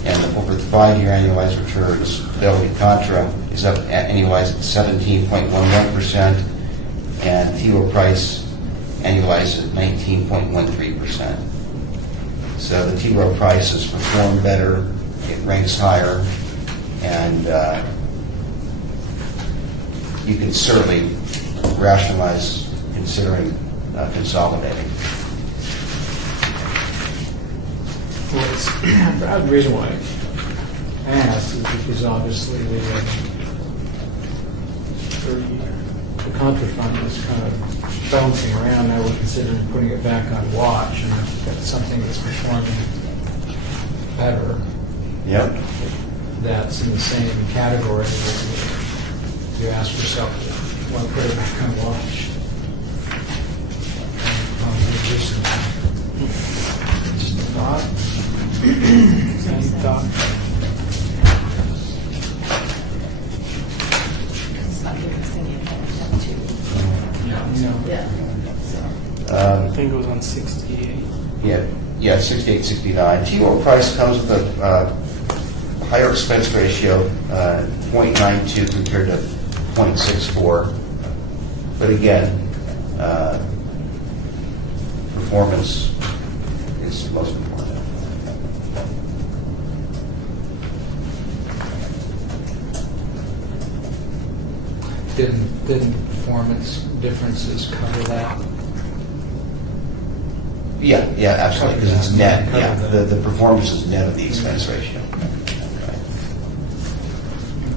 And over the 5-year annualized returns, Fidelity Contra is up annualized at 17.11%, and T. Rowe Price annualized at 19.13%. So the T. Rowe Price has performed better, it ranks higher, and you can certainly rationalize considering consolidating. Well, the reason why I asked is because obviously the contra fund is kind of bouncing around. Now we're considering putting it back on watch, and if that's something that's performing better. Yep. That's in the same category. You ask yourself, want to put it back on watch? Just a thought. Same thought. It's not giving us any attention to. Yeah. I think it was on 68. Yeah, 68, 69. T. Rowe Price comes with a higher expense ratio, 0.92 compared to 0.64. But again, performance is most important. Didn't performance differences cover that? Yeah, absolutely, because it's Cover net. that. Yeah, Cover that. the performance is net of the expense ratio.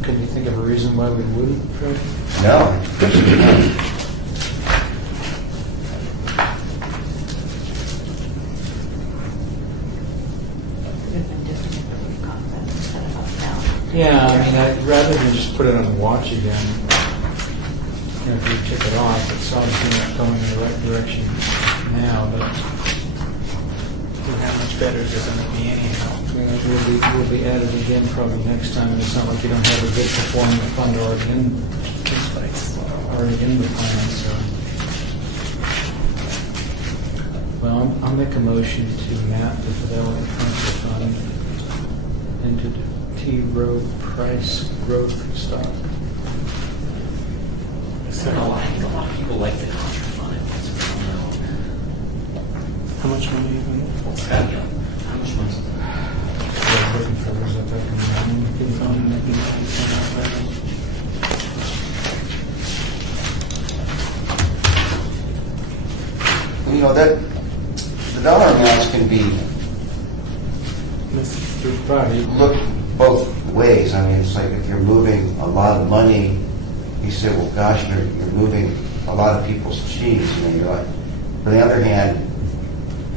Can you think of a reason why we wouldn't, Fred? No. Would have been different if we got that instead of up down. Yeah, I mean, rather than just put it on watch again, if you took it off, it's obviously not going in the right direction now, but How much better is it going to be anyhow? we'll be at it again probably next time, and it's not like you don't have a good performing fund already in the plan, so. Well, I'll make a motion to map the Fidelity Transfer Fund into the T. Rowe Price growth stock. I don't know, I think a lot of people like the contra fund. How much money are you going How much money? Looking for those up there. You know, that the dollar amounts can be looked both ways. I mean, it's like if you're moving a lot of money, you say, well, gosh, you're moving a lot of people's cheese. You know, you're like, on the other hand,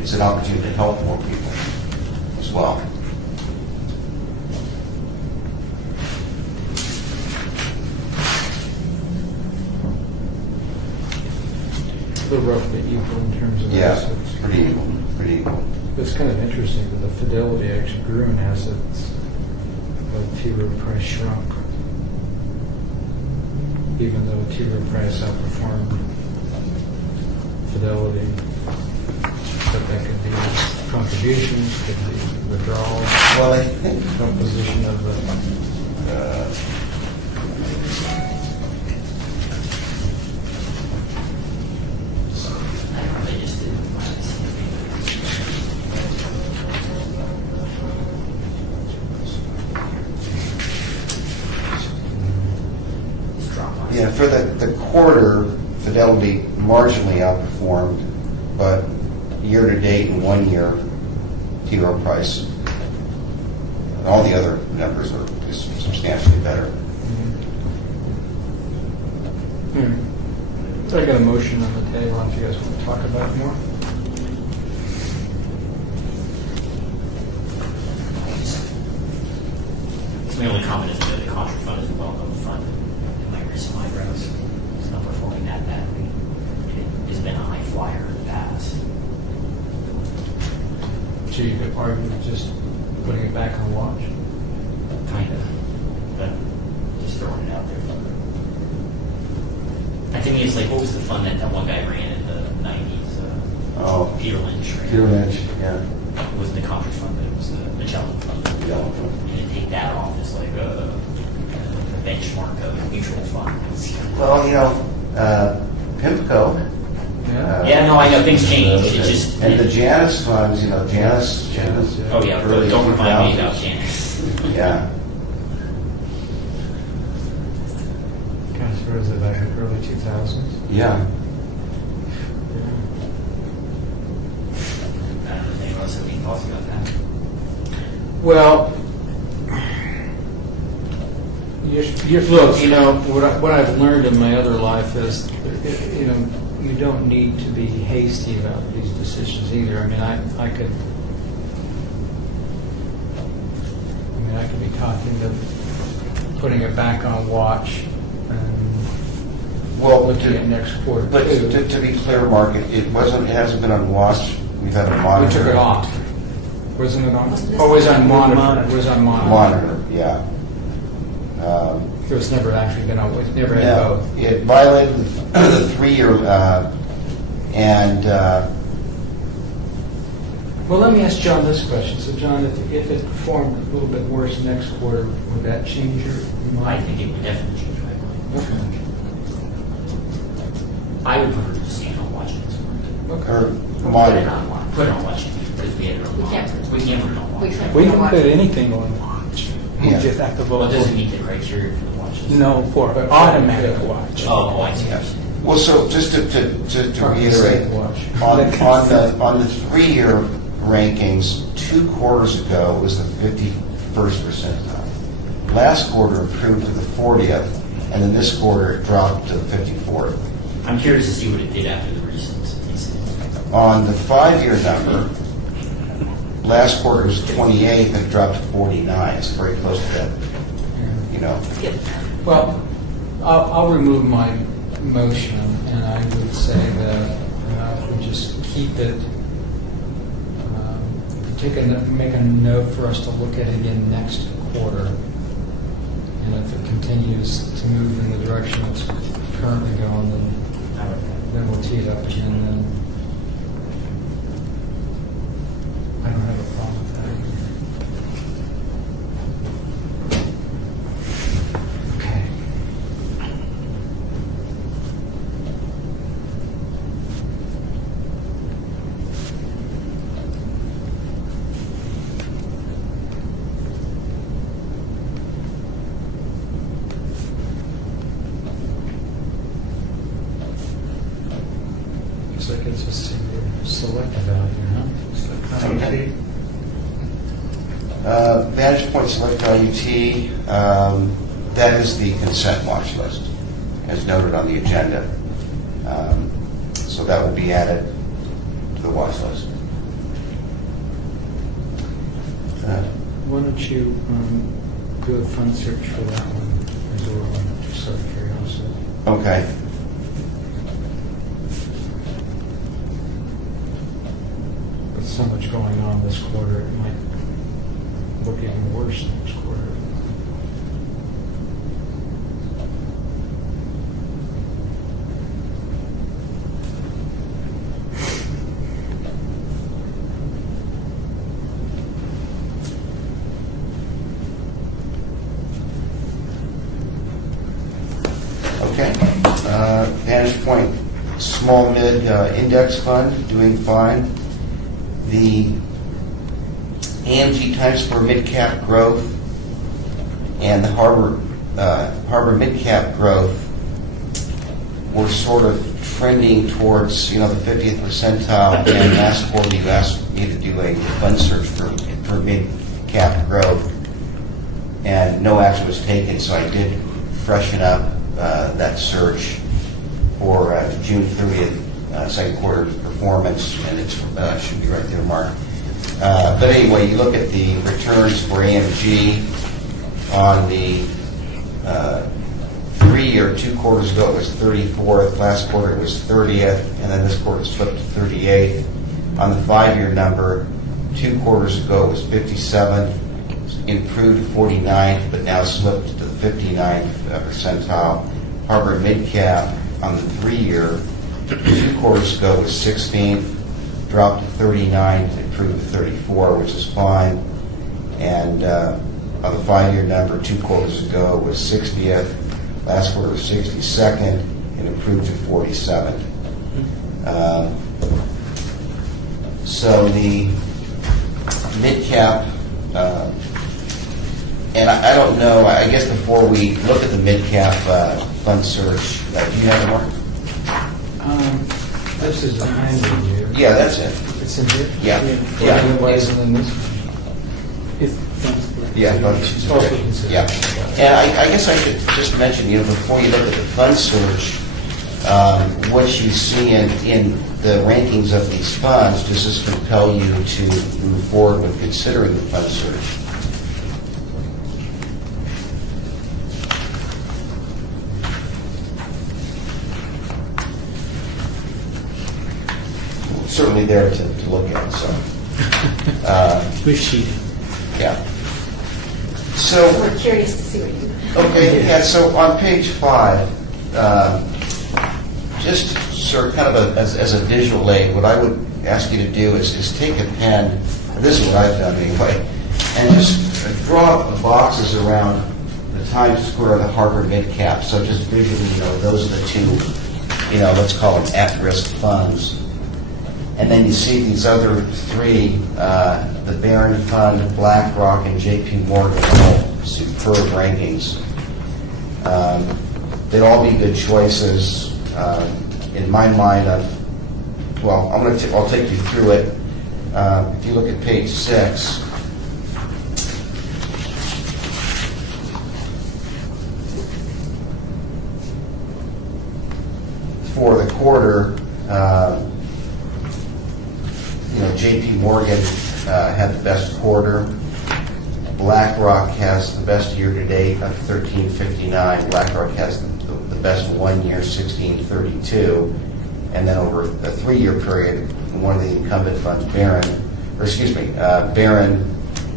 it's an opportunity to help more people as well. They're roughly equal in terms of Yeah, assets. pretty equal, pretty equal. It's kind of interesting that the Fidelity actually grew in assets, but T. Rowe Price shrunk, even though T. Rowe Price outperformed Fidelity. But that could be contributions, could be withdrawals, Well, I think composition of the. They just did. yeah, for the quarter, Fidelity marginally outperformed, but year-to-date in 1 year, T. Rowe Price, all the other numbers are substantially better. So I got a motion on the table, if you guys want to talk about it more. My only comment is that the contra fund is a well-known fund in my recent eyebrows. It's not performing that badly. It has been a high flyer in the past. So you could argue with just putting it back on watch. Kind of. But just throwing it out there. And to me, it's like, what was the fund that one guy ran in the 90s? Oh, Peter Lynch, right? Peter Lynch, yeah. It wasn't the contra fund, but it was the Magellan fund. Yeah. And to take that off is like a benchmark of mutual funds. Well, you know, PIMCO. Yeah, no, I know things change. It just And the Janus funds, you know, Janus. oh yeah, early don't remind me 2000s. about Janice. Yeah. Gosh, where is it, like early 2000s? Yeah. I don't know if anyone else have any thoughts about that. Well, look, you know, what I've learned in my other life is, you know, you don't need to be hasty about these decisions either. I mean, I could be talking to putting it back on watch and Well, looking at next quarter but too. to be clear, Mark, it hasn't been on watch. We've had a We monitor. took it off. Wasn't it on? Wasn't this- Oh, it was on monitor. It was on monitor. Monitor, yeah. It was never actually been on, it never had Yeah, both. it violated the 3-year, and Well, let me ask John this question. So, John, if it performed a little bit worse next quarter, would that change your mind? I think it would definitely change my mind. Okay. I would prefer to stand on watching this one. Okay. Or Put it monitor. on watch. Put it on watching, because we had it on We can't. watch. We can't put it on watch. We can't. We put can on put watch. anything on watch. We Yeah. just have to Well, vote. does it meet the criteria for the watches? No, for automatic watch. Oh, I see. Well, so just to reiterate, Watch. on the 3-year rankings, 2 quarters ago was the 51st percentile. Last quarter improved to the 40th, and then this quarter it dropped to the 54th. I'm curious to see what it did after the recent incident. On the 5-year number, last quarter was 28th and it dropped to 49. It's very close to that, you know. Well, I'll remove my motion, and I would say that if we just keep it, make a note for us to look at it again next quarter, and if it continues to move in the direction it's currently going, then we'll tee it up again. Then I don't have a problem with that. Okay. Looks like it's just a select value, huh? Okay. Vantage Point Select Value T, that is the consent watch list, as noted on the agenda. So that will be added to the watch list. Why don't you do a fund search for that one as well, just out of curiosity. Okay. With so much going on this quarter, it might look even worse next quarter. Okay. Vantage Point Small Mid Index Fund, doing fine. The AMG Times for Mid Cap Growth and the Harbor Mid Cap Growth were sort of trending towards, the 50th percentile. And last quarter, you asked me to do a fund search for mid cap growth, and no action was taken. So I did freshen up that search for June 30th, second quarter performance, and it should be right there, Mark. But anyway, you look at the returns for AMG on the 3-year, 2 quarters ago it was 34th, last quarter it was 30th, and then this quarter it's flipped to 38th. On the 5-year number, 2 quarters ago it was 57th, improved to 49th, but now slipped to the 59th percentile. Harbor Mid-Cap on the 3-year, 2 quarters ago was 16th, dropped to 39th, improved to 34, which is fine. And on the 5-year number, 2 quarters ago was 60th, last quarter was 62nd, and improved to 47th. So the mid-cap, and I don't know, I guess before we look at the mid-cap fund search, do you have it, Mark? This is behind you. Yeah, that's it. It's in here? Yeah. Why isn't it in this one? It's Yeah, It's also considered. yeah. And I guess I should just mention, before you look at the fund search, what you see in the rankings of these funds, does this compel you to move forward with considering the fund search? Certainly there to look at, so. Which sheet? Yeah. So, We're curious to see what you do. okay, yeah, so on page 5, just sort of kind of as a visual aid, what I would ask you to do is take a pen, this is what I've done anyway, and just draw the boxes around the Times Square of the Harvard mid-cap. So just visually, those are the two, let's call them at-risk funds. And then you see these other three, the Barron Fund, BlackRock, and JP Morgan, all superb rankings. They'd all be good choices. In my mind, I'll take you through it. If you look at page 6, for the quarter, JP Morgan had the best quarter. BlackRock has the best year-to-date of 1359. BlackRock has the best 1 year, 1632. And then over a 3-year period, one of the incumbent funds, Barron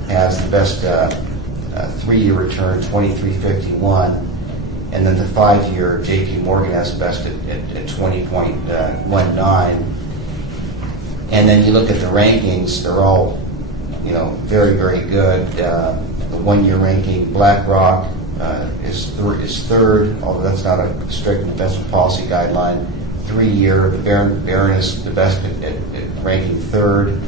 has the best 3-year return, 2351. And then the 5-year, JP Morgan has the best at 20.19. And then you look at the rankings, they're all, very, very good. The 1-year ranking, BlackRock is third, although that's not a strict investment policy guideline. 3-year, Barron is the best at ranking third.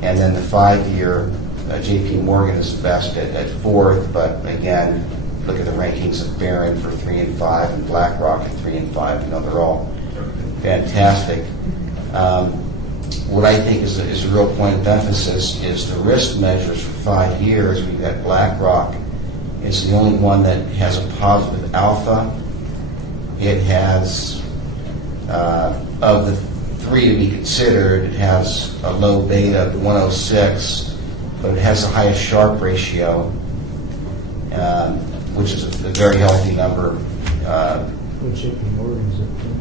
And then the 5-year, JP Morgan is the best at fourth. But again, look at the rankings of Barron for 3 and 5 and BlackRock at 3 and 5. They're all fantastic. What I think is a real point of emphasis is the risk measures for 5 years. We've got BlackRock. It's the only one that has a positive alpha. It has, of the 3 to be considered, it has a low beta of 106, but it has the highest Sharpe ratio, which is a very healthy number. JP Morgan's up there.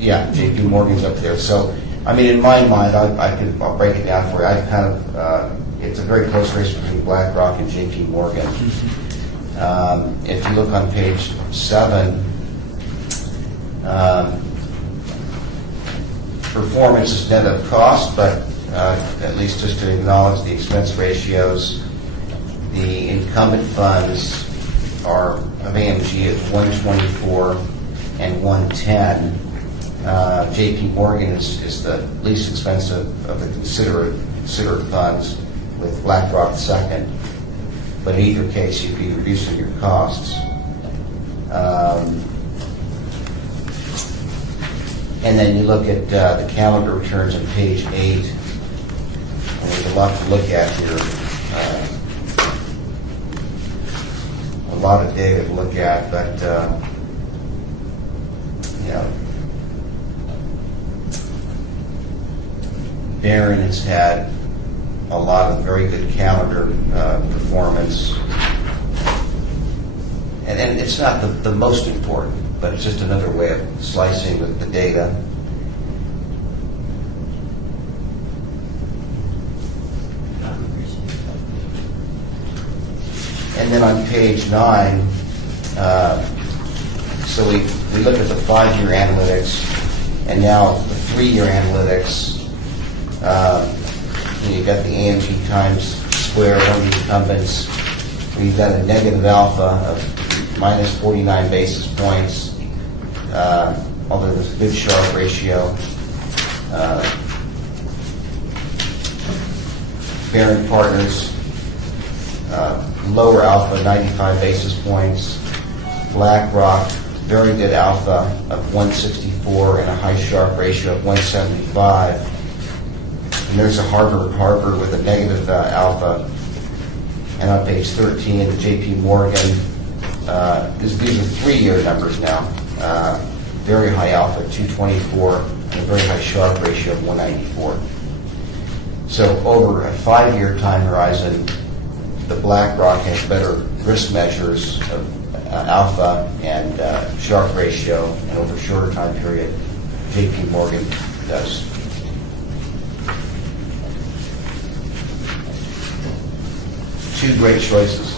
Yeah, JP Morgan's up there. So, in my mind, I'll break it down for you. I've kind of, it's a very close race between BlackRock and JP Morgan. If you look on page 7, performance is net of cost, but at least just to acknowledge the expense ratios, the incumbent funds are of AMG at 124 and 110. JP Morgan is the least expensive of the considered funds, with BlackRock second. But in either case, you'd be reducing your costs. And then you look at the calendar returns on page 8. And there's a lot to look at here. A lot of data to look at, but Barron has had a lot of very good calendar performance. And it's not the most important, but it's just another way of slicing the data. And then on page 9, so we look at the 5-year analytics, and now the 3-year analytics. You've got the AMG Times Square, one of the incumbents, where you've got a negative alpha of minus 49 basis points, although there's a good Sharpe ratio. Barron Partners, lower alpha, 95 basis points. BlackRock, very good alpha of 164 and a high Sharpe ratio of 175. And there's a Harvard with a negative alpha. And on page 13, the JP Morgan, these are 3-year numbers now. Very high alpha, 224, and a very high Sharpe ratio of 194. So over a 5-year time horizon, the BlackRock has better risk measures of alpha and Sharpe ratio, and over a shorter time period, JP Morgan does. Two great choices.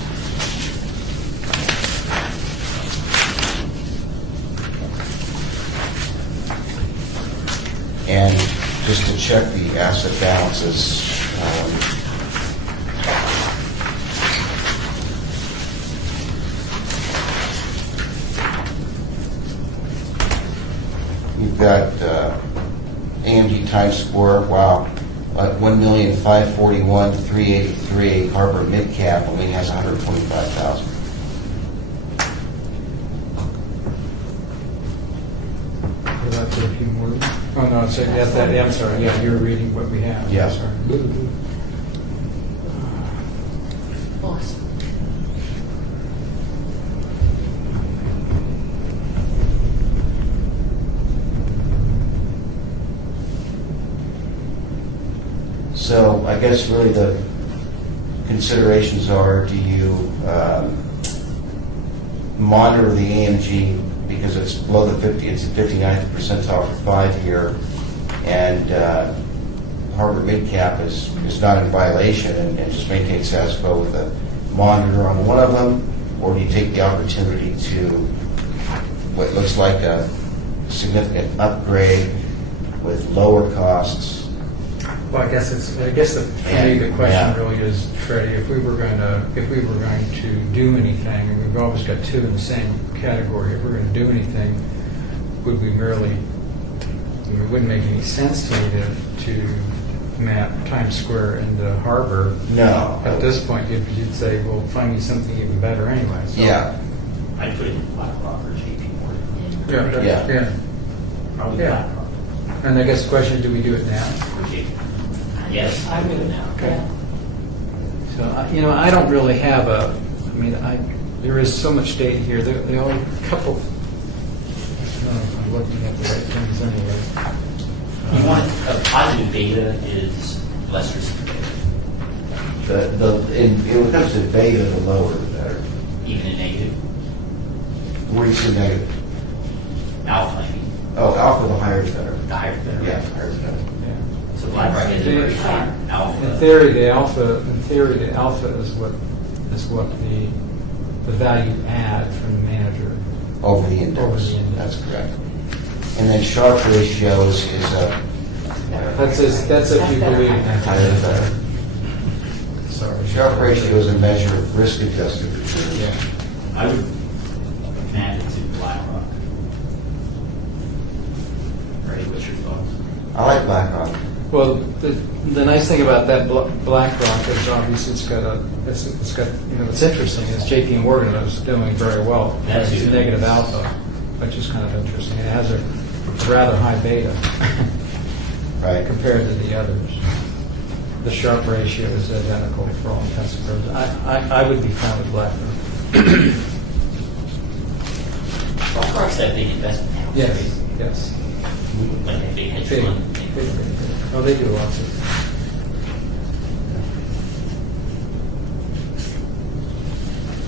And just to check the asset balances. You've got AMG Times Square, wow, 1,541,383. Harbor Midcap only has 125,000. Would that be a few more? Oh, no, it's, I'm sorry, yeah, you're reading what we have. Yeah. Sorry. Boss. So I guess really the considerations are, do you monitor the AMG because it's below the 50, it's the 59th percentile for 5-year, and Harbor Midcap is not in violation and just maintain status quo with a monitor on one of them, or do you take the opportunity to what looks like a significant upgrade with lower costs? Well, I guess for me, the question Yeah. really is, Freddie, if we were going to do anything, and we've always got two in the same category, if we're going to do anything, would we merely, it wouldn't make any sense to me to map Times Square into Harbor. No. At this point, you'd say, well, find me something even better anyway. So. Yeah. I'd put it in BlackRock or JP Morgan. Yeah. Probably Yeah. BlackRock. And I guess the question is, do we do it now? Okay. Yes, I would now. Okay. So, I don't really have there is so much data here. The only couple, I don't know if I'm looking at the right things anyway. You want a positive beta is less risky beta. When it comes to beta, the lower the better. Even a negative. Where do you see negative? Alpha, I mean, Oh, alpha, the higher the better. the higher the better. Yeah, the higher the better. So BlackRock is a very high alpha. In theory, the alpha is what the value add from the manager. Over the index. Over the index. That's correct. And then Sharpe ratios is That's if you believe. higher the better. Sorry. Sharpe ratio is a measure of risk-adjusted return. Yeah. I would add it to BlackRock. Ray, what's your thoughts? I like BlackRock. Well, the nice thing about that BlackRock is obviously it's got what's interesting is JP Morgan is doing very well. That's It's good. negative alpha, which is kind of interesting. It has a rather high beta Right. compared to the others. The Sharpe ratio is identical for all intents and purposes. I would be fine with BlackRock. BlackRock's that big investment house. Yes, right? yes. Like a big hedge Big, fund. big. Oh, they do lots of.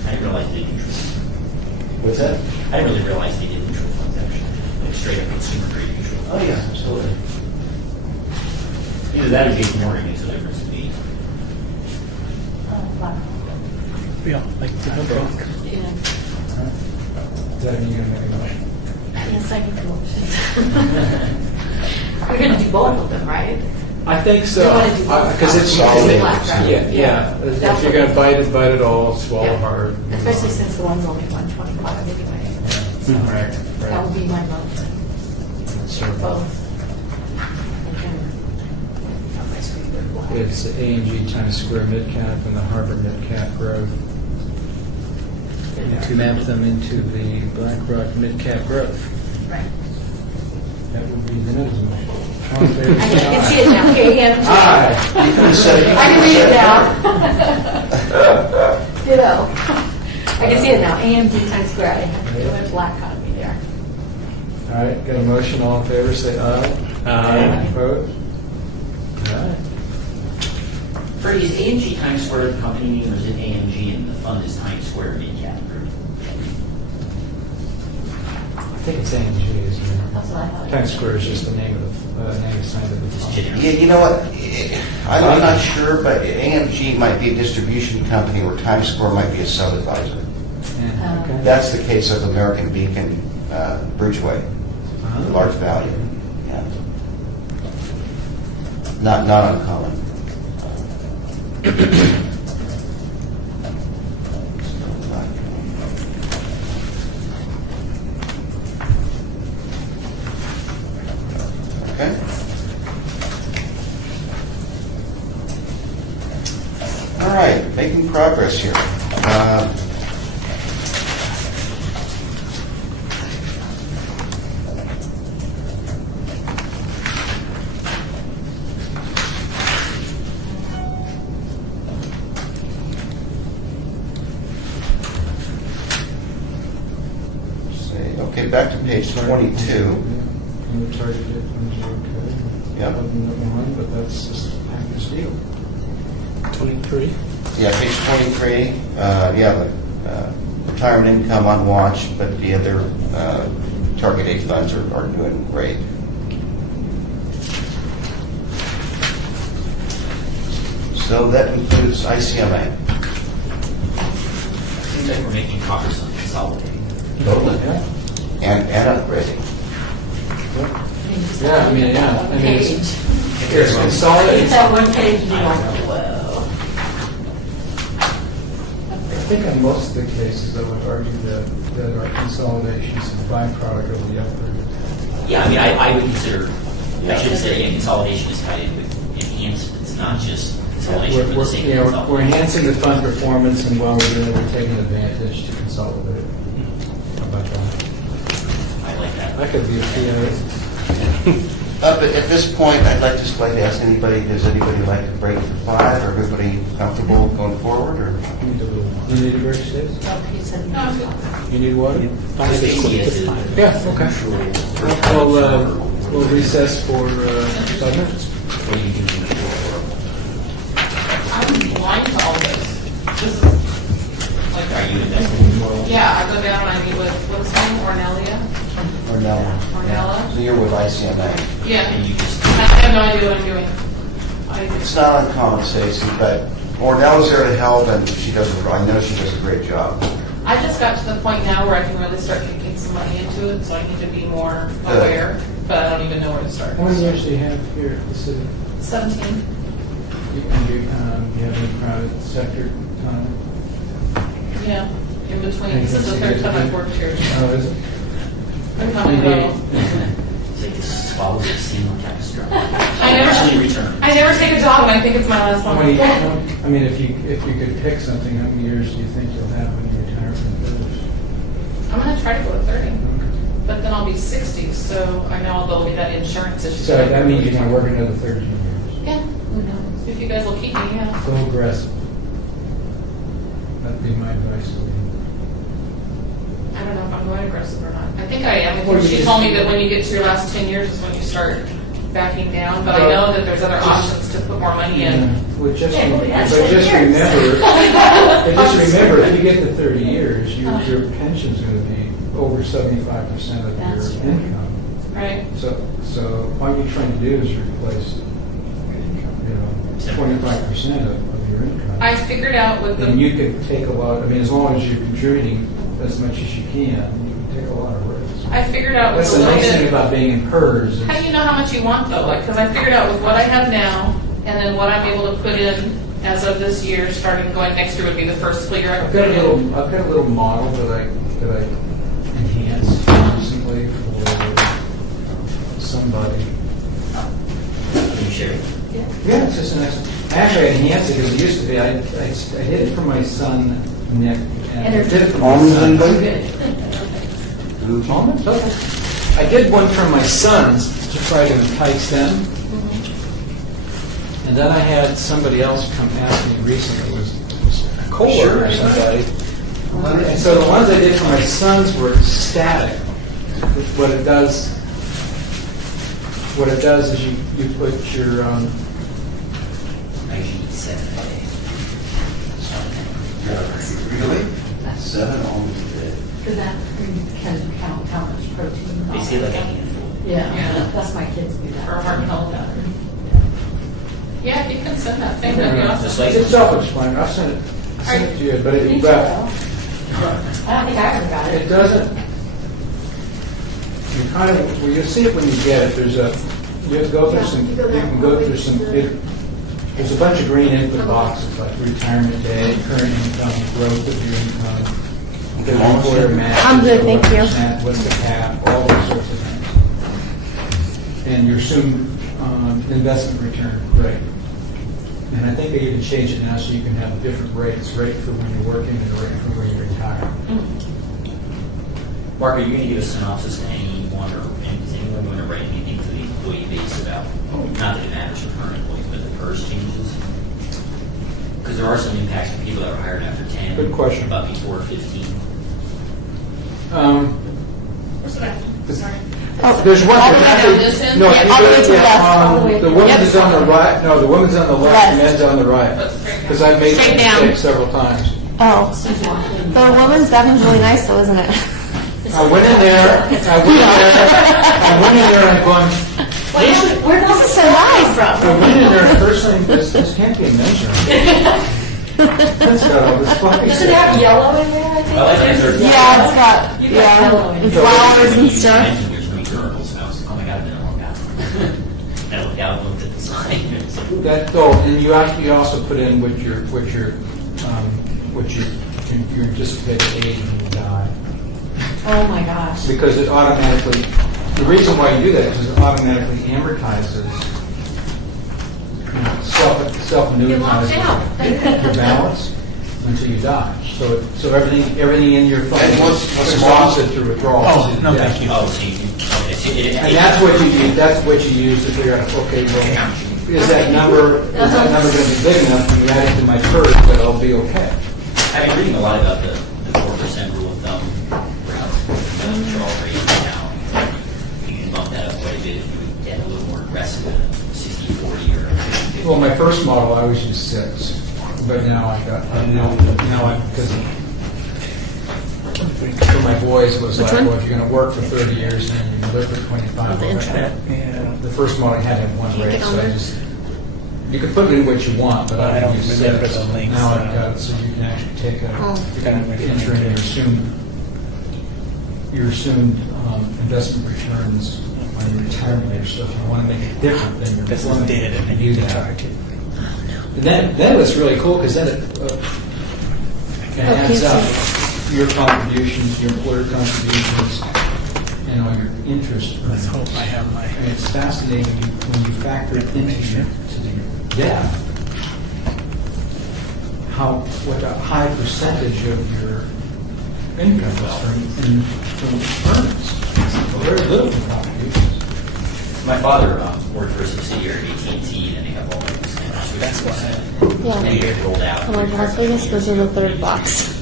I didn't realize they did mutual funds. What's that? I didn't really realize they did mutual funds, actually. Like straight up consumer grade mutual funds. Oh, yeah, absolutely. Either that or JP Morgan makes a difference to me. Yeah, like the book. Yeah. Is that you going to make a motion? Yes, I need the motions. We're going to do both of them, right? I think so. You wanna do both? Because it's Solid. yeah. If That's you're what- going to bite it all, swallow Yeah. hard. Especially since the one's only 125 anyway. So Right, that would be my motion. Sure. Both. Okay. On my screen, they're black. It's the AMG Times Square Midcap and the Harbor Midcap Growth. And to map them into the BlackRock Midcap Growth. Right. That would be the next motion. All in favor, I say can see it now. Okay, yeah. Aye. You could have said I can read it now. Ditto. I can see it now. AMD Times Square. I went black on me there. All right, got a motion, all in favor, say aye. Aye. Opposed? All right. Freddie, is AMG Times Square the company name, or is it AMG and the fund is Times Square Midcap Group? I think it's AMG, isn't it? That's what I thought. Times Square is just the name of name assigned to the It's fund. generic. Yeah, you know what? I'm not sure, but AMG might be a distribution company where Times Square might be a sub-advisor. Yeah, okay. That's the case of American Beacon Bridgeway, Uh-huh. large value. Yeah. Not uncommon. Okay. All right, making progress here. Okay, back to page 22. And the target date funds are okay. Yep. Other than that one, but that's just a package deal. 23. Yeah, page 23. The retirement income on watch, but the other target date funds are doing great. So that includes ICMA. Seems like we're making progress on consolidating. Totally. Yeah. And upgrading. Yeah, I mean, yeah. I mean, Page. it's consolidated. It's that one page, you like, whoa. I think in most of the cases, I would argue that our consolidation is a byproduct of the upgrade. Yeah, I mean, I would consider, I should say, yeah, consolidation is tied in with enhancements, not just consolidation for the sake of We're consolidation. enhancing the fund performance, and while we're doing it, we're taking advantage to consolidate. How about that? I like that. That could be a PO. But at this point, I'd just like to ask anybody, does anybody like to break for 5? Are everybody comfortable going forward? Or You need a break, Steve? Oh, you said no. You need water? Five is Basically, quick it's to a- find. Yeah, okay. We'll recess for 5 minutes. What do you do in the floor? I'm blind to all this. This is like, Are you investing? yeah, I go down and I meet with, what's his name, Ornelia? or no? Ornella? So you're with ICMA. Yeah. And you just, I have no idea what I'm doing. It's not uncommon, Stacy, but Ornella's there to help, and I know she does a great job. I just got to the point now where I can really start kicking some money into it, so I need to be more Good. aware, but I don't even know where to start. How many years do you have here at the city? 17. You have any private sector time? Yeah, in between. This is the third time I've worked here. Oh, is it? I'm coming though. it's like this follows the same tapestry. I never- Actually return. I never take a job and I think it's my last How one. many, I mean, if you could pick something, how many years do you think you'll have when you retire from the business? I'm gonna try to go to 30, but then I'll be 60, so I know there'll be that insurance issue. So that means you're going to work another 13 years. Yeah, who knows? If you guys will keep me, yeah. Go aggressive. That'd be my advice to you. I don't know if I'm going aggressive or not. I think I am. Or you She just- told me that when you get to your last 10 years is when you start backing down, but I know that there's other options to put more money in. Well, just, Yeah, well, that's but just 10 years. remember, if you get to 30 years, your pension's going to be over 75% of That's your true. income. Right. So what you're trying to do is replace, 25% of your income. I figured out with And the, you could take a lot, I mean, as long as you're contributing as much as you can, you can take a lot of risks. I figured out with That's a the little nice thing bit. about being in PERS. is- How do you know how much you want though? Like, because I figured out with what I have now, and then what I'm able to put in as of this year, starting going next year would be the first full year I I've could got put a in. little model that I enhanced recently for somebody. Can you share? Yeah, it's just an excellent. Actually, I enhanced it because it used to be. I hid it from my son Nick, and I did it for my Almonds son. anybody? Almonds? Okay. I did one for my sons to try to entice them. And then I had somebody else come ask me recently, it was a coworker or somebody. And so the ones I did for my sons were static. What it does is you put your, 97. Really? 7 almonds a day. Because that can count how much protein. They say like a handful. Yeah, Yeah. that's my kids do that. For heart health. Yeah, if you can send that thing, that'd be Just awesome. like- it's self-explanatory. I'll send it to you, but Me it, too, but though. I don't think I ever got it it. doesn't, you kind of, well, you'll see it when you get it, there's a, You go through some, you can go through some, there's a bunch of green input boxes, like retirement day, current income, growth of your income, the employer match. I'm good, thank you. What's the cap, all those sorts of things. And your assumed investment return, great. And I think they even change it now so you can have different rates, rate for when you're working and a rate for when you retire. Mark, are you going to give a synopsis to anyone or anyone going to write anything to the employee base about, not that it matters for current employees, but the PERS changes? Because there are some impacts for people that were hired after 10. Good question. But before 15. Where's that? Sorry. There's one. All the way down this end? No, Yeah, you all the go- way to the yeah, left, all the way. The woman's Yep. is on the right, no, the woman's on the left, Left. the men's on the right. But straight down. Because I've made Straight that down. mistake several times. Oh, the woman's bathroom's really nice though, isn't it? I went in there, and going, Where does this so nice I went in there and first thing, this can't be a measure. That's got all this fucking. Does it have yellow in there, I think? I like that there's- Yeah, it's got, yellow in and it. flowers and You stuff. mentioned there's no journals. I was, oh my God, I've been a long guy. And I looked out and looked at the sign. and it's like, That, oh, and you also put in what your anticipated age when you die. Oh, my gosh. Because it automatically, the reason why you do that is because it automatically amortizes, You locked out. self-annuitizes your balance until you die. So everything in your fund And what's is small? exhausted through withdrawals. Oh, no, thank you. Oh, so you can, okay. So And that's what you use to figure out, okay, well, is that number going to be big enough when you add it to my PERS that I'll be okay? I've been reading a lot about the 4% rule of thumb for how the withdrawal rate is now. You can bump that up quite a bit if you would get a little more aggressive at a 60-40 or a 50-50. Well, my first model, I always used 6, but now I got, because for my boys, it was like, one? well, if you're going to work for 30 years and you live for 25, The well, intro. Yeah. the first model had to have one Can't rate, get on so I there. just, you could put it in what you want, but I I don't would use remember 6. the links, Now I've got, so you can actually take Oh. enter in your assumed investment returns on your retirement age. So if you want to make it different than your This is employment, dead, and you then can you do can that. charge it. And then what's really cool, because then it adds up your contributions, your employer contributions, and all your interest. Let's hope I have my. And it's fascinating when you factor it into your death, what a high percentage of your income is from earnings. Very little from contributions. My father worked for a subsidiary of AT&T, and they have all these kind of. That's what Yeah. And they get rolled out. Come on, Las Vegas goes in the third box.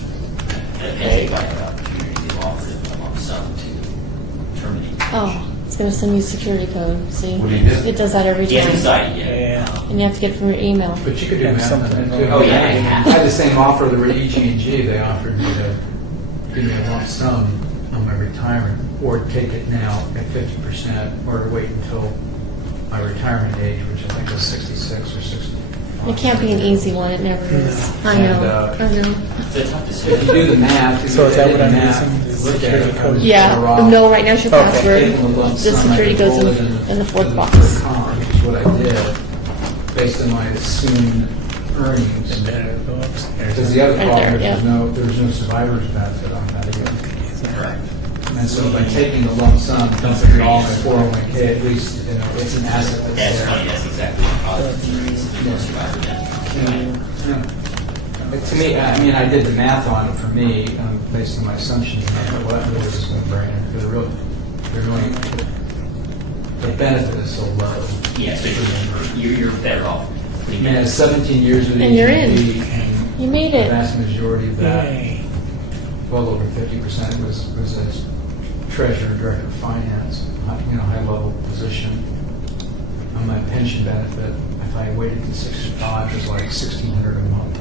And a pension plan opportunity, they've offered a lump sum to terminate. Oh, it's going to send you a security code. See? What do you do? It does that every He hasn't time. decided yet. Yeah. And you have to get it from your email. But you could do Have math on something that too. Oh, yeah, I yeah. had the same offer that were EG&G. They offered me to give me a lump sum on my retirement, or take it now at 50%, or to wait until my retirement age, which I think was 66 or 65. It can't be an easy one. It never is. I know. And, I know. It's a tough If you decision. do the math, So is that if you what I'm did the math, using? look at Security it, I code? was Yeah. better off No, right now it's your Okay. password. taking the lump The sum, I security could goes roll in, it in the fourth to box. which is what I did, based on my assumed earnings. And then it'll go upstairs. Because the other Right problem there, is yeah. there's no survivor's benefit on that again. Correct. And so by taking the lump sum, dumping it all in my 401k, at least, it's an asset that's That's there. funny, that's exactly what caused the increase in the survivor benefit. Yeah. But to me, I mean, I did the math on it for me, based on my assumptions, and I thought, well, that really is no brainer, because really, the benefit is so low. Yeah, so you're better off. I mean, I had 17 years with And you're in. AT&T, and You made the it. vast majority of that, Yay. well over 50%, was as treasurer, director of finance, high-level position. On my pension benefit, if I waited to 65, it was like $1,600 a month.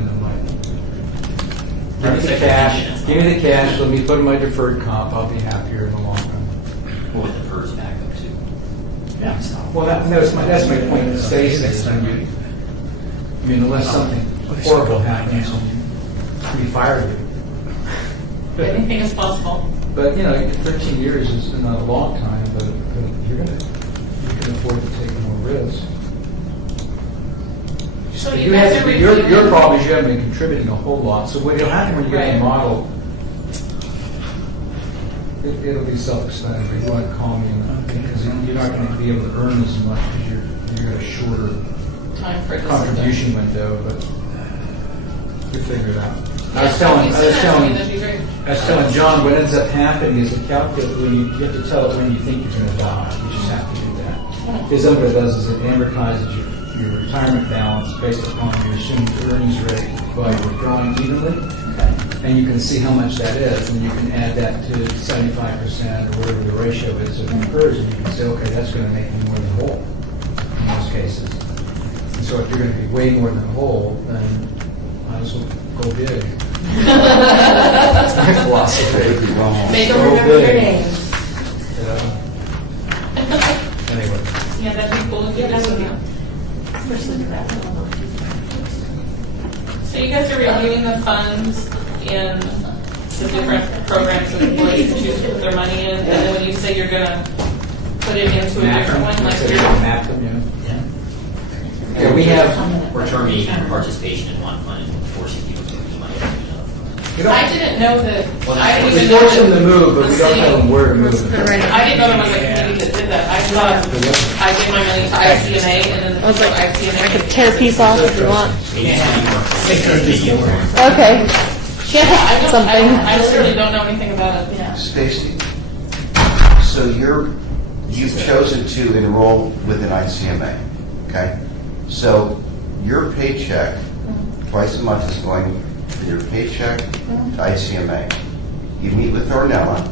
And I'm like, give me the cash, let me put in my deferred comp, I'll be happier in the long run. Or with the PERS backup too. Yeah. Well, that's my point to Stacy, is when you, I mean, unless something horrible happens and we fire you. Anything is possible. But, 13 years is not a long time, but you can afford to take more risk. So you guys are Your reviewing. problem is you haven't been contributing a whole lot. So what will happen when you get Right. the model, it'll be self-explanatory. You want to call me because you're not going to be able to earn as much because you're got a shorter Time for this. contribution window, but you figure it out. I was Yeah, you said that to me, telling that'd be great. John, what ends up happening is it calculates when you have to tell it when you think you're going to die. You just have to do that. Because then what it does is it amortizes your retirement balance based upon your assumed earnings rate by withdrawing evenly. And you can see how much that is, and you can add that to 75% or whatever the ratio is of the PERS, and you can say, okay, that's going to make me more than whole in most cases. And so if you're going to be way more than whole, then might as well go big. That's my philosophy. Could be wrong. Make Go them remember their big. names. Anyway. Yeah, that'd be cool to do this with you. Especially that one. So you guys are reviewing the funds in the different programs that employees can choose to put their money in, and then when you say you're gonna put it into a different one, like you're, Map them, Yeah. Yeah, we have, We're terminating participation in one fund and forcing people to move money into another fund. you know, I didn't know that, I didn't we even know force them to that move, but the we don't tell them city, where to move it. I didn't know there was a committee that did that. I thought I give my money to ICMA and then the ICMA. I could tear a piece off if you want. Yeah. Okay. Yeah, something. I literally don't know anything about it. Yeah. Stacy, so you've chosen to enroll with an ICMA, okay? So your paycheck twice a month is going from your paycheck to ICMA. You meet with Ornella.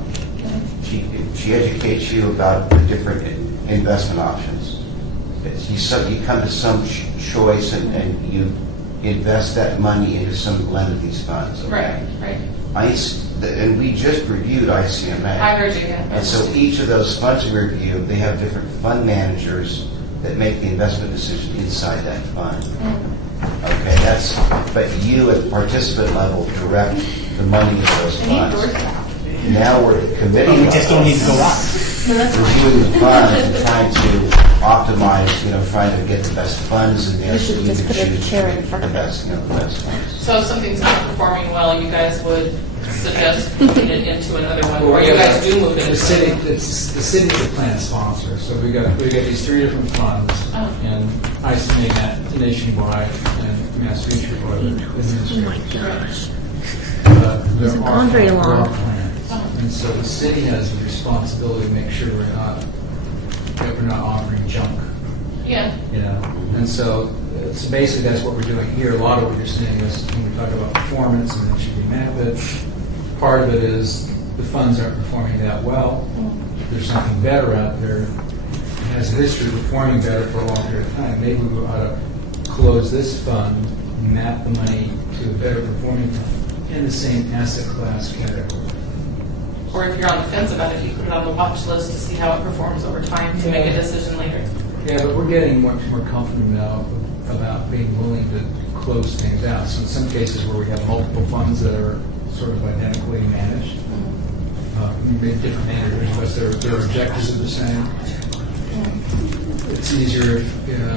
She educates you about the different investment options. You come to some choice and you invest that money into some blend of these funds. Okay? Right, right. And we just reviewed ICMA. I heard you, yeah. And so each of those funds we review, they have different fund managers that make the investment decision inside that fund. Okay, but you at the participant level direct the money of those funds. Now we're committing. We just don't need to go out. Reviewing the funds and trying to optimize, trying to get the best funds in there. We should so just can put a choose chair in front the of best, the best funds. So if something's not performing well, you guys would suggest putting it into another one, or you guys do move it The into city, another one? the city's the plan sponsor, so we got these three different funds, Oh. and I submit that to Nationwide and Mass Future for the administration. Oh my gosh. There Hasn't are gone very there are long. plans. And so the city has the responsibility to make sure that we're not offering junk. Yeah, And so basically that's what we're doing here. A lot of what you're seeing is when we talk about performance and it should be method. Part of it is the funds aren't performing that well. There's something better out there. It has a history of performing better for a long period of time. Maybe we ought to close this fund, map the money to a better performing fund in the same asset class category. or if you're on the fence about it, you put it on the watch list to see how it performs over time to make a decision later. Yeah, but we're getting much more comfortable now about being willing to close things out. So in some cases where we have multiple funds that are sort of identically managed, maybe different managers, but their objectives are the same. It's easier,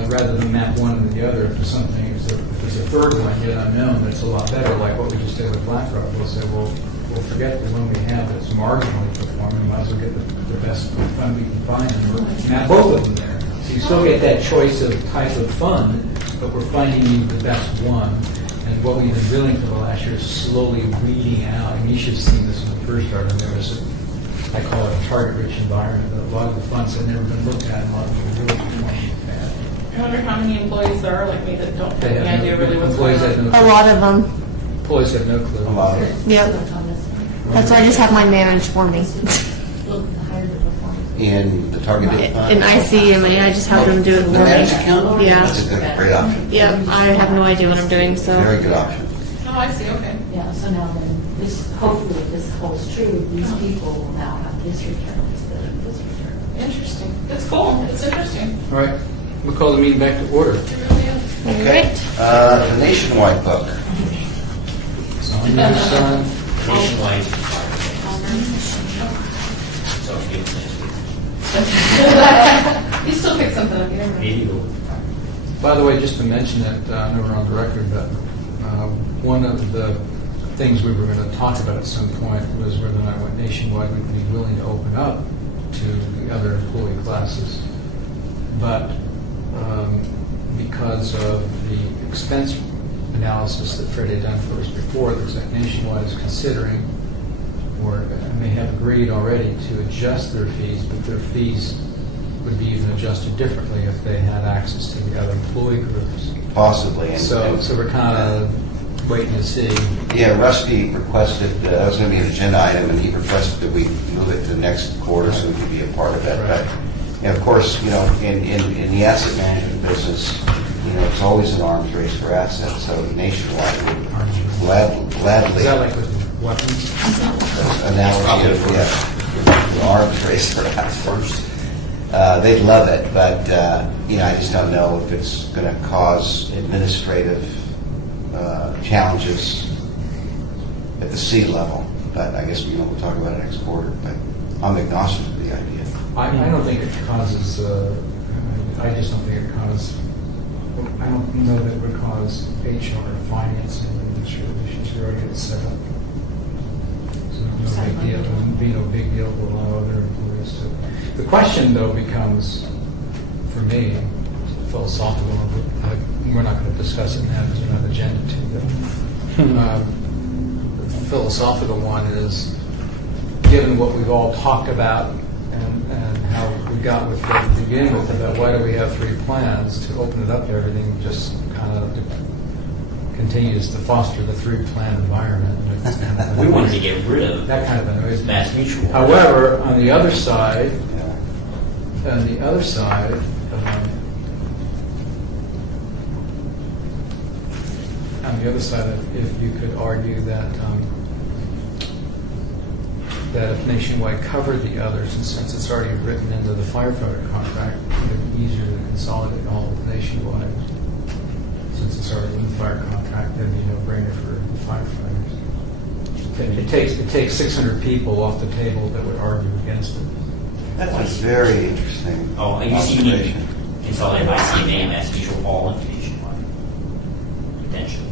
rather than map one and the other, if there's something, if there's a third one yet unknown, that's a lot better, like what we just did with BlackRock. We'll say, well, we'll forget the one we have that's marginally performing, might as well get the best fund we can find, and we'll map both of them there. So you still get that choice of type of fund, but we're finding you the best one. And what we've been doing for the last year is slowly weeding out, and you should have seen this when we first started, there was I call it a target-rich environment, but a lot of the funds have never been looked at, and a lot of them are really performing bad. I wonder how many employees there are like me that don't have any idea really what's going Employees on. have no A lot of them. Employees have no clue. A lot of Yep. That's why I just have mine managed for me. in the targeted fund. In ICMA, I just have them do it The for managed me. account? Yeah. That's a good, great option. Yep, I have no idea what I'm doing, so. Very good option. Oh, I see, okay. Yeah, so now then, hopefully if this holds true, these people will now have this return instead of this return. Interesting. It's cool. It's interesting. All right, we'll call the meeting back to order. It really is. Okay. The Nationwide book. So I'm going to sign. Nationwide. So if you You still pick something up, you never know. Maybe you'll- By the way, just to mention that, I know we're on the record, but one of the things we were going to talk about at some point was whether or not went nationwide, we'd be willing to open up to the other employee classes. But because of the expense analysis that Freddie had done for us before, there's that Nationwide is considering, or may have agreed already to adjust their fees, but their fees would be even adjusted differently if they had access to the other employee groups. Possibly. And- So we're kind of waiting to see. Yeah, Rusty requested, that was going to be an agenda item, and he requested that we move it to the next quarter so we could be a part of it. Right. But, and of course, you know, in the asset management business, you know, it's always an arms race for assets, so Nationwide would gladly, Is that like with weapons? analogy of, the arms race for assets. They'd love it, but, you know, I just don't know if it's going to cause administrative challenges at the C level. But I guess, you know, we'll talk about it next quarter. But I'm agnostic to the idea. I don't think it causes, I just don't think it causes, I don't know that it would cause HR or finance and administrative issues. They're already get set up. So no big deal. It wouldn't be no big deal to allow other employees to. The question, though, becomes, for me, philosophical. We're not going to discuss it now because we're not agenda to. The philosophical one is, given what we've all talked about and how we got with it to begin with, about why do we have three plans, to open it up to everything just kind of continues to foster the three-plan environment. And it's kind of We wanted to get rid of that kind of annoys me. Mass Mutual. However, on the other side, Yeah. on the other side, if you could argue that that if Nationwide covered the others, and since it's already written into the firefighter contract, it would be easier to consolidate all of Nationwide. Since it's already in the fire contract, then you no-brainer for the firefighters. It takes 600 people off the table that would argue against it. That's a very interesting Oh, you see, observation. consolidated by CMA, Mass Mutual, all into Nationwide. Potentially.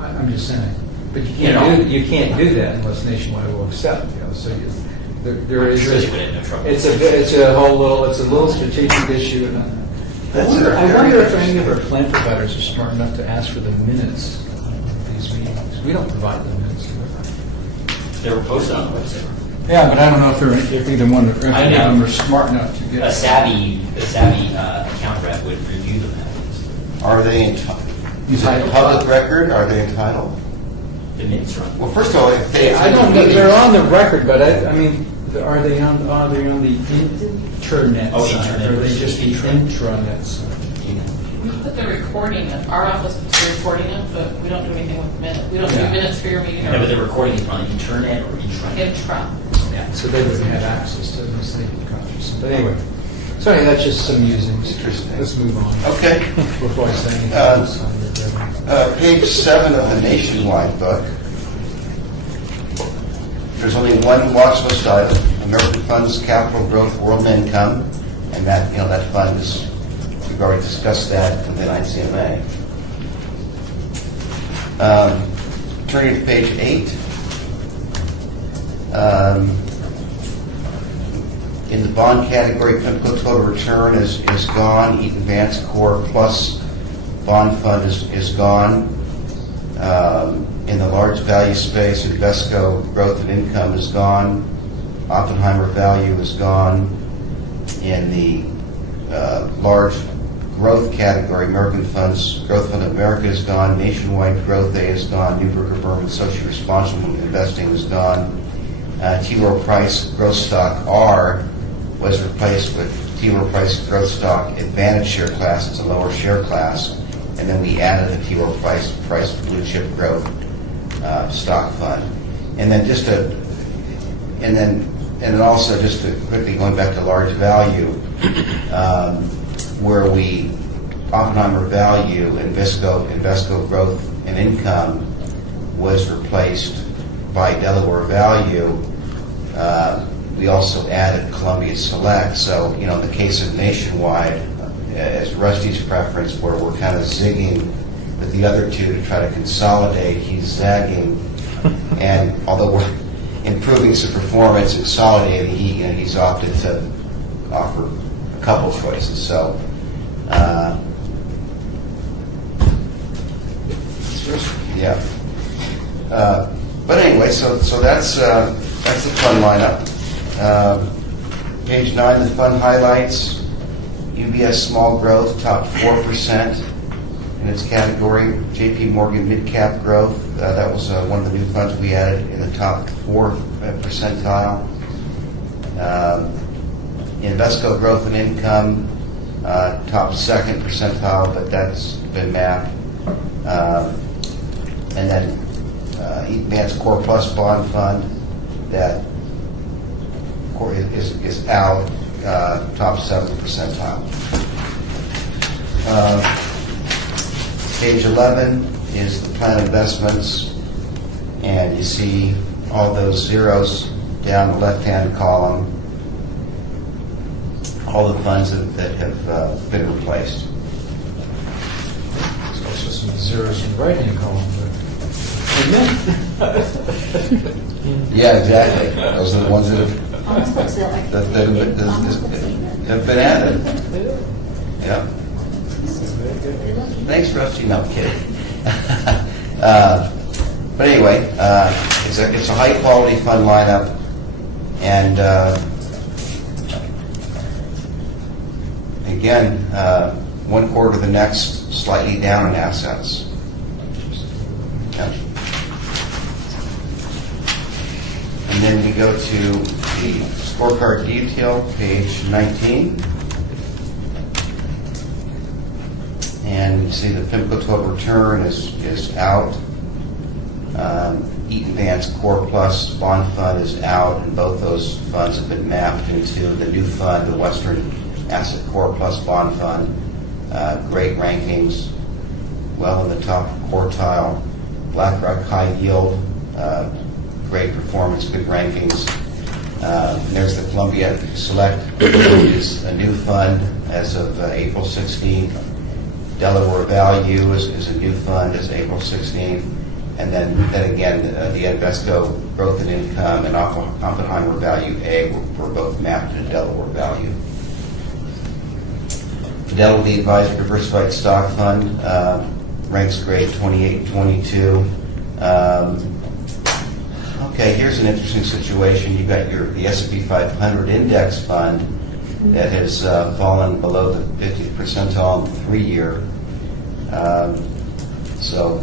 I'm just saying, but you You know. can't do that unless Nationwide will accept. You know, so there is. Sure they would have no trouble. It's a little strategic issue. And I wonder if any of our plan providers are smart enough to ask for the minutes of these meetings. We don't provide the minutes. They were posted on the website. Yeah, but I don't know if either one of I know. them are smart enough to A savvy account rep would review them. Are they entitled? Is it Entitled? public record? Are they entitled? The minutes run. Well, first of all, if they... I don't know. They're on the record, but I mean, are they on the internet Oh, side? internet Or are they versus just the intranet side? We put the recording up, our office puts the recording up, but we don't do anything with minutes. We don't do Yeah. minutes for your meeting. No, but the recording is on the internet or intranet. Intra. Yeah. So they wouldn't have access to this thing. But anyway, so anyway, that's just some musings. Interesting. Let's move on. Okay. Before I say anything Uh, else on the Page 7 of the Nationwide book. There's only one watch list item, American Funds Capital Growth World Income, and that, you know, that fund is, we've already discussed that within ICMA. Turning to page 8. In the bond category, total return is gone. Eaton Vance Core Plus bond fund is gone. In the large value space, Invesco Growth and Income is gone. Oppenheimer Value is gone. In the large growth category, American Funds Growth Fund of America is gone. Nationwide Growth A is gone. Newberger Berman Socially Responsible Investing is gone. T. Rowe Price Growth Stock R was replaced with T. Rowe Price Growth Stock Advantage Share Class. It's a lower share class. And then we added the T. Rowe Price Blue Chip Growth Stock Fund. And then also just to quickly going back to large value, where we Oppenheimer Value, Invesco Growth and Income was replaced by Delaware Value. we also added Columbia Select. So, in the case of Nationwide, as Rusty's preference, where we're kind of zigging with the other two to try to consolidate, he's zagging. And although we're improving some performance and consolidating, he's opted to offer a couple choices. So, yeah. But anyway, so that's the fund lineup. Page 9, the fund highlights. UBS Small Growth, top 4% in its category. JP Morgan Mid Cap Growth, that was one of the new funds we added in the top 4 percentile. Invesco Growth and Income, top 2nd percentile, but that's been mapped. And then Advanced Core Plus Bond Fund, that is out, top 7th percentile. Page 11 is the plan investments, and you see all those zeros down the left-hand column, all the funds that have been replaced. There's also some zeros in the right-hand column. Yeah, exactly. Those are the ones that Almost looks like have been added. Yeah. Thanks, Rusty. No, I'm kidding. But anyway, it's a high-quality fund lineup, and again, one quarter to the next, slightly down in assets. Yeah. And then we go to the scorecard detail, page 19. And you see the PIMCO total return is out. Eaton Vance Core Plus Bond Fund is out, and both those funds have been mapped into the new fund, the Western Asset Core Plus Bond Fund. Great rankings, well in the top quartile. BlackRock High Yield, great performance, good rankings. And there's the Columbia Select, which is a new fund as of April 16th. Delaware Value is a new fund as of April 16th. And then again, the Invesco Growth and Income and Oppenheimer Value A were both mapped to Delaware Value. Fidelity Advisor Diversified Stock Fund ranks grade 28 and 22. Okay, here's an interesting situation. You've got the S&P 500 Index Fund that has fallen below the 50th percentile in the 3-year. So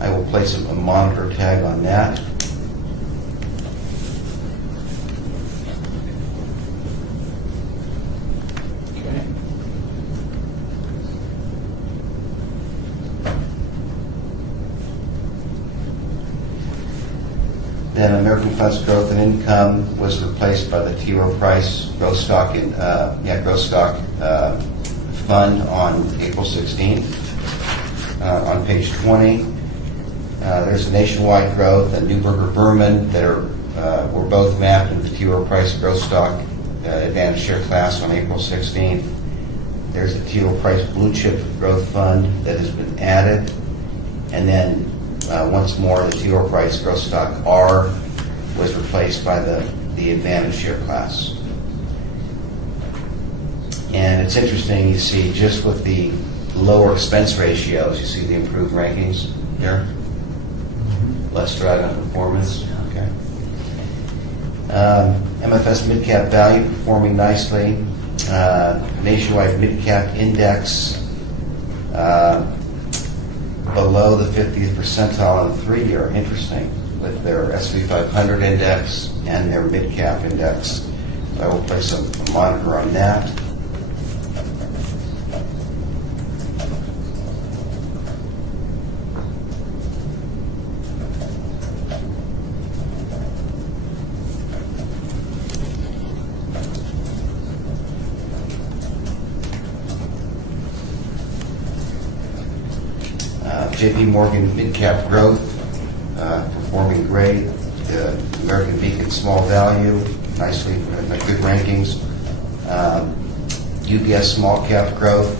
I will place a monitor tag on that. Okay. Then American Funds Growth and Income was replaced by the T. Rowe Price Growth Stock Fund on April 16th. On page 20, there's Nationwide Growth and Neuberger Berman that were both mapped in the T. Rowe Price Growth Stock Advantage Share Class on April 16th. There's the T. Rowe Price Blue Chip Growth Fund that has been added, and then once more, the T. Rowe Price Growth Stock R was replaced by the Advantage Share Class. And it's interesting, you see, just with the lower expense ratios, you see the improved rankings here? Less drag on performance. Okay. MFS Mid-Cap Value performing nicely. Nationwide Mid-Cap Index below the 50th percentile on the 3-year. Interesting, with their S&P 500 index and their mid-cap index. So I will place a monitor on that. JP Morgan Mid Cap Growth performing great, the American Beacon Small Value, nicely, good rankings. UBS Small Cap Growth,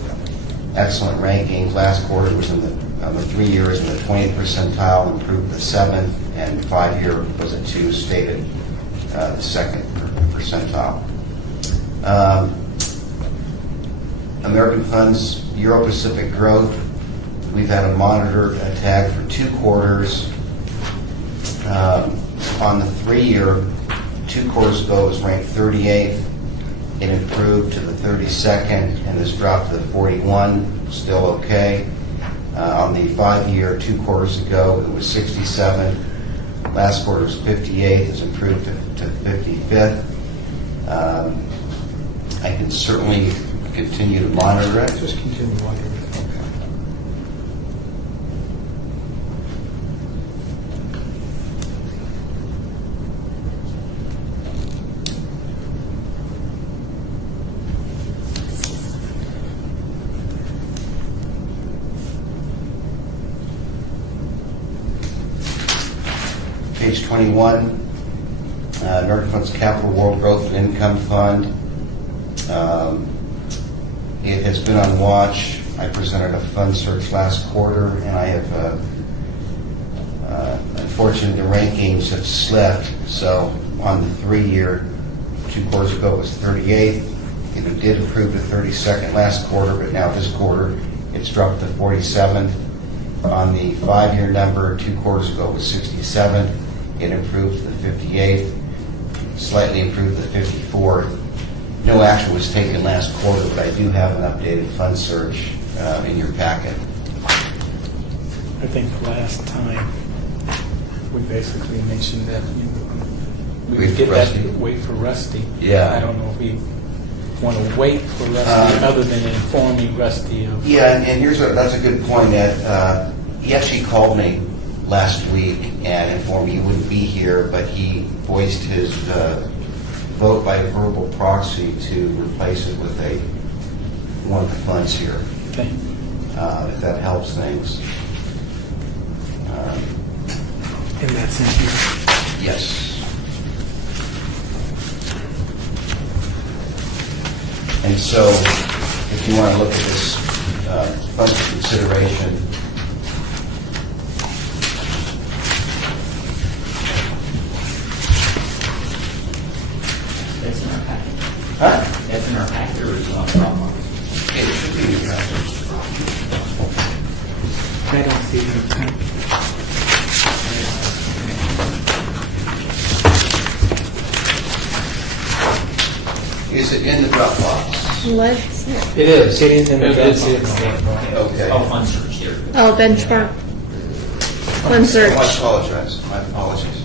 excellent rankings. Last quarter was in the 3 years in the 20th percentile, improved the 7th, and 5 year was a 2, stated the 2nd percentile. American Funds Euro Pacific Growth, we've had a monitor tag for 2 quarters. On the 3 year, 2 quarters ago, it was ranked 38th. It improved to the 32nd and has dropped to the 41, still okay. On the 5 year, 2 quarters ago, it was 67. Last quarter was 58th, has improved to 55th. I can certainly continue to monitor it. Just continue watching. Page 21, American Funds Capital World Growth and Income Fund. It has been on watch. I presented a fund search last quarter, and I have, unfortunately, the rankings have slipped. So on the 3 year, 2 quarters ago, it was 38th. It did improve to 32nd last quarter, but now this quarter, it's dropped to 47th. On the 5 year number, 2 quarters ago, it was 67th. It improved to the 58th, slightly improved to the 54th. No action was taken last quarter, but I do have an updated fund search in your packet. I think last time we basically mentioned that we Wait would for get Rusty. that, wait for Rusty. Yeah. I don't know if we want to wait for Rusty other than informing Rusty of. Yeah, and that's a good point, Ed. He actually called me last week and informed me he wouldn't be here, but he voiced his vote by verbal proxy to replace it with one of the funds here, Okay. if that helps things. And that's in here. Yes. And so, if you want to look at this fund consideration, That's in our packet. huh? That's in our packet, or is it on Dropbox? It should be in your packet. I don't see it. Is it in the Dropbox? Let's, It is. It is in the Dropbox. Okay. Oh, fund search here. oh, benchmark. Fund search. I apologize. My apologies.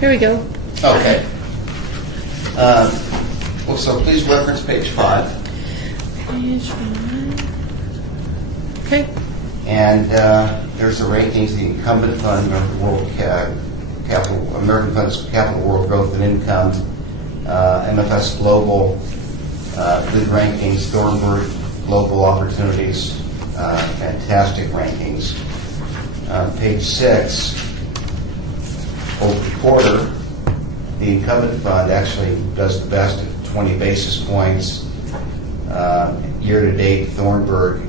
Here we go. Okay. Well, so please reference page 5. Page 5. Okay. And there's the rankings, the incumbent fund, American Funds Capital World Growth and Income, MFS Global, good rankings, Thornburg Global Opportunities, fantastic rankings. Page 6, over the quarter, the incumbent fund actually does the best at 20 basis points. Year-to-date, Thornburg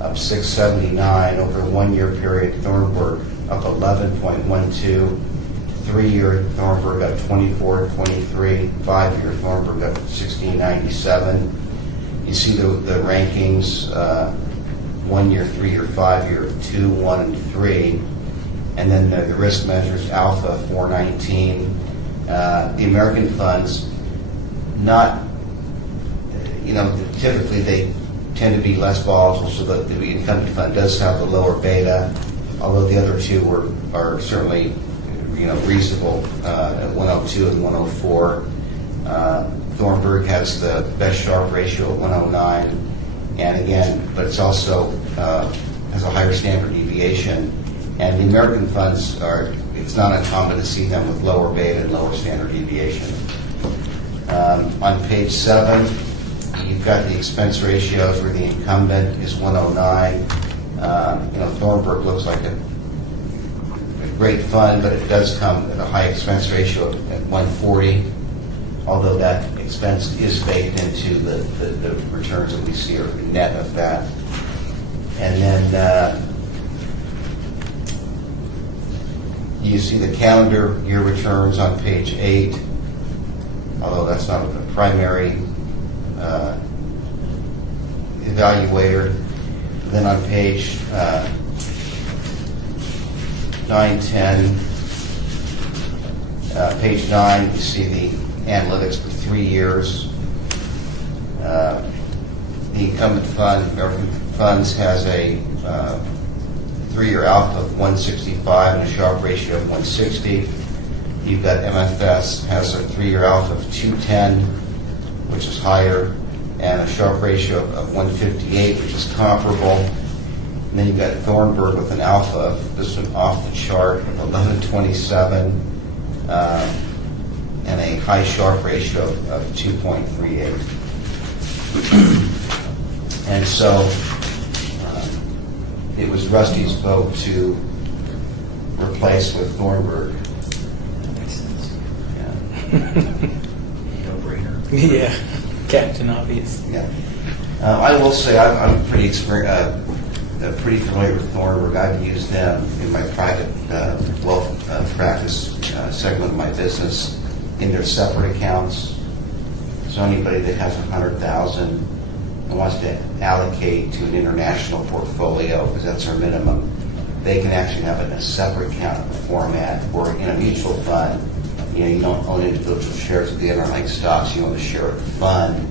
up 679. Over a 1 year period, Thornburg up 11.12. 3 year, Thornburg up 24.23. 5 year, Thornburg up 16.97. You see the rankings, 1 year, 3 year, 5 year, 2, 1, and 3. And then the risk measures, Alpha 419. The American funds, not, typically they tend to be less volatile, so that the incumbent fund does have the lower beta, although the other two are certainly, reasonable at 102 and 104. Thornburg has the best Sharpe ratio at 109, and again, but it's also has a higher standard deviation. And the American funds it's not uncommon to see them with lower beta and lower standard deviation. On page 7, you've got the expense ratios where the incumbent is 109. Thornburg looks like a great fund, but it does come at a high expense ratio at 140, although that expense is baked into the returns that we see or the net of that. And then you see the calendar year returns on page 8, although that's not a primary evaluator. Then on page 9, 10, page 9, you see the analytics for 3 years. The incumbent fund, American Funds, has a 3-year alpha of 165 and a Sharpe ratio of 160. You've got MFS has a 3-year alpha of 210, which is higher, and a Sharpe ratio of 158, which is comparable. And then you've got Thornburg with an alpha of, this one off the chart, of 1127, and a high Sharpe ratio of 2.38. And so it was Rusty's vote to replace with Thornburg. That makes sense. No brainer. Yeah, Captain Obvious. Yeah. I will say I'm pretty familiar with Thornburg. I've used them in my private wealth practice segment of my business in their separate accounts. So anybody that has $100,000 and wants to allocate to an international portfolio, because that's our minimum, they can actually have it in a separate account format. Or in a mutual fund, you don't own individual shares of the underlying stocks, you own the share of the fund,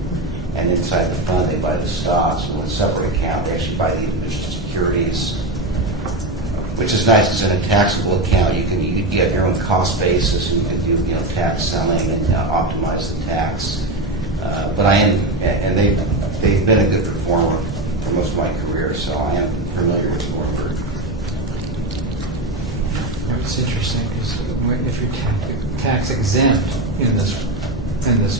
and inside the fund they buy the stocks. And with a separate account, they actually buy the individual securities, which is nice because in a taxable account you get your own cost basis and you can do tax selling and optimize the tax. But I am, and they've been a good performer for most of my career, so I am familiar with Thornburg. It's interesting because if you're tax exempt in this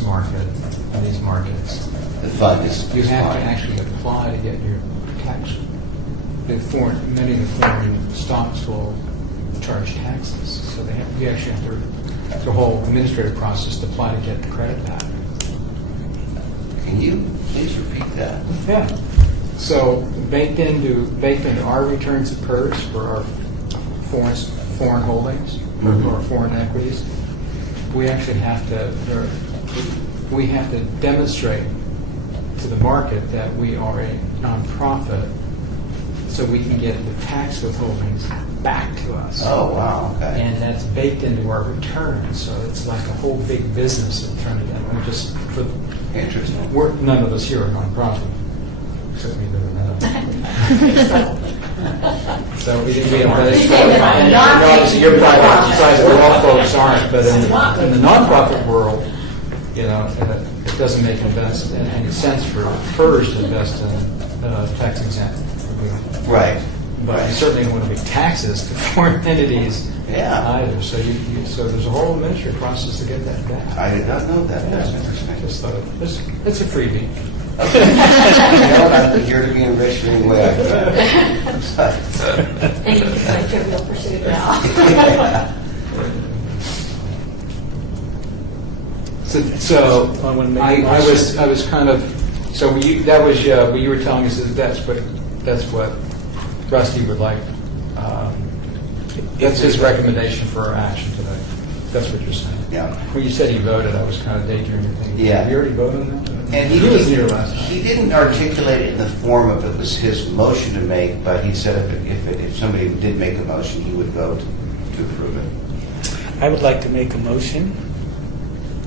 market, in these markets, The fund is you have to fine. actually apply to get your tax. Many of the foreign stocks will charge taxes, so you actually have to, the whole administrative process to apply to get the credit back. Can you please repeat that? Yeah. So baked into our returns at PERS for our foreign holdings or foreign equities, we actually have to demonstrate to the market that we are a nonprofit, so we can get the tax withholdings back to us. Oh, wow, okay. And that's baked into our returns, so it's like a whole big business in front of them. We're just Interesting. none of us here are nonprofit, except me doing that. So we don't really. And obviously, you're private society, all folks aren't, but in the nonprofit world, it doesn't make any sense for PERS to invest in tax exempt. Right. But you certainly don't want to pay taxes to foreign entities either. So so there's a whole administrative process to get that back. I did not know that. That's interesting. Just thought it's a freebie. Okay. I'm here to be enriched any way I can. And it's like Trivial Pursuit now. So I want to make a I motion. was kind of, so what you were telling us is that's what Rusty would like. That's his recommendation for our action today. That's what you're saying. Yeah. When you said he voted, I was kind of daydreaming thinking, Yeah. Did he already vote on that? And he was here last time. He didn't articulate it in the form of it was his motion to make, but he said if somebody did make a motion, he would vote to approve it. I would like to make a motion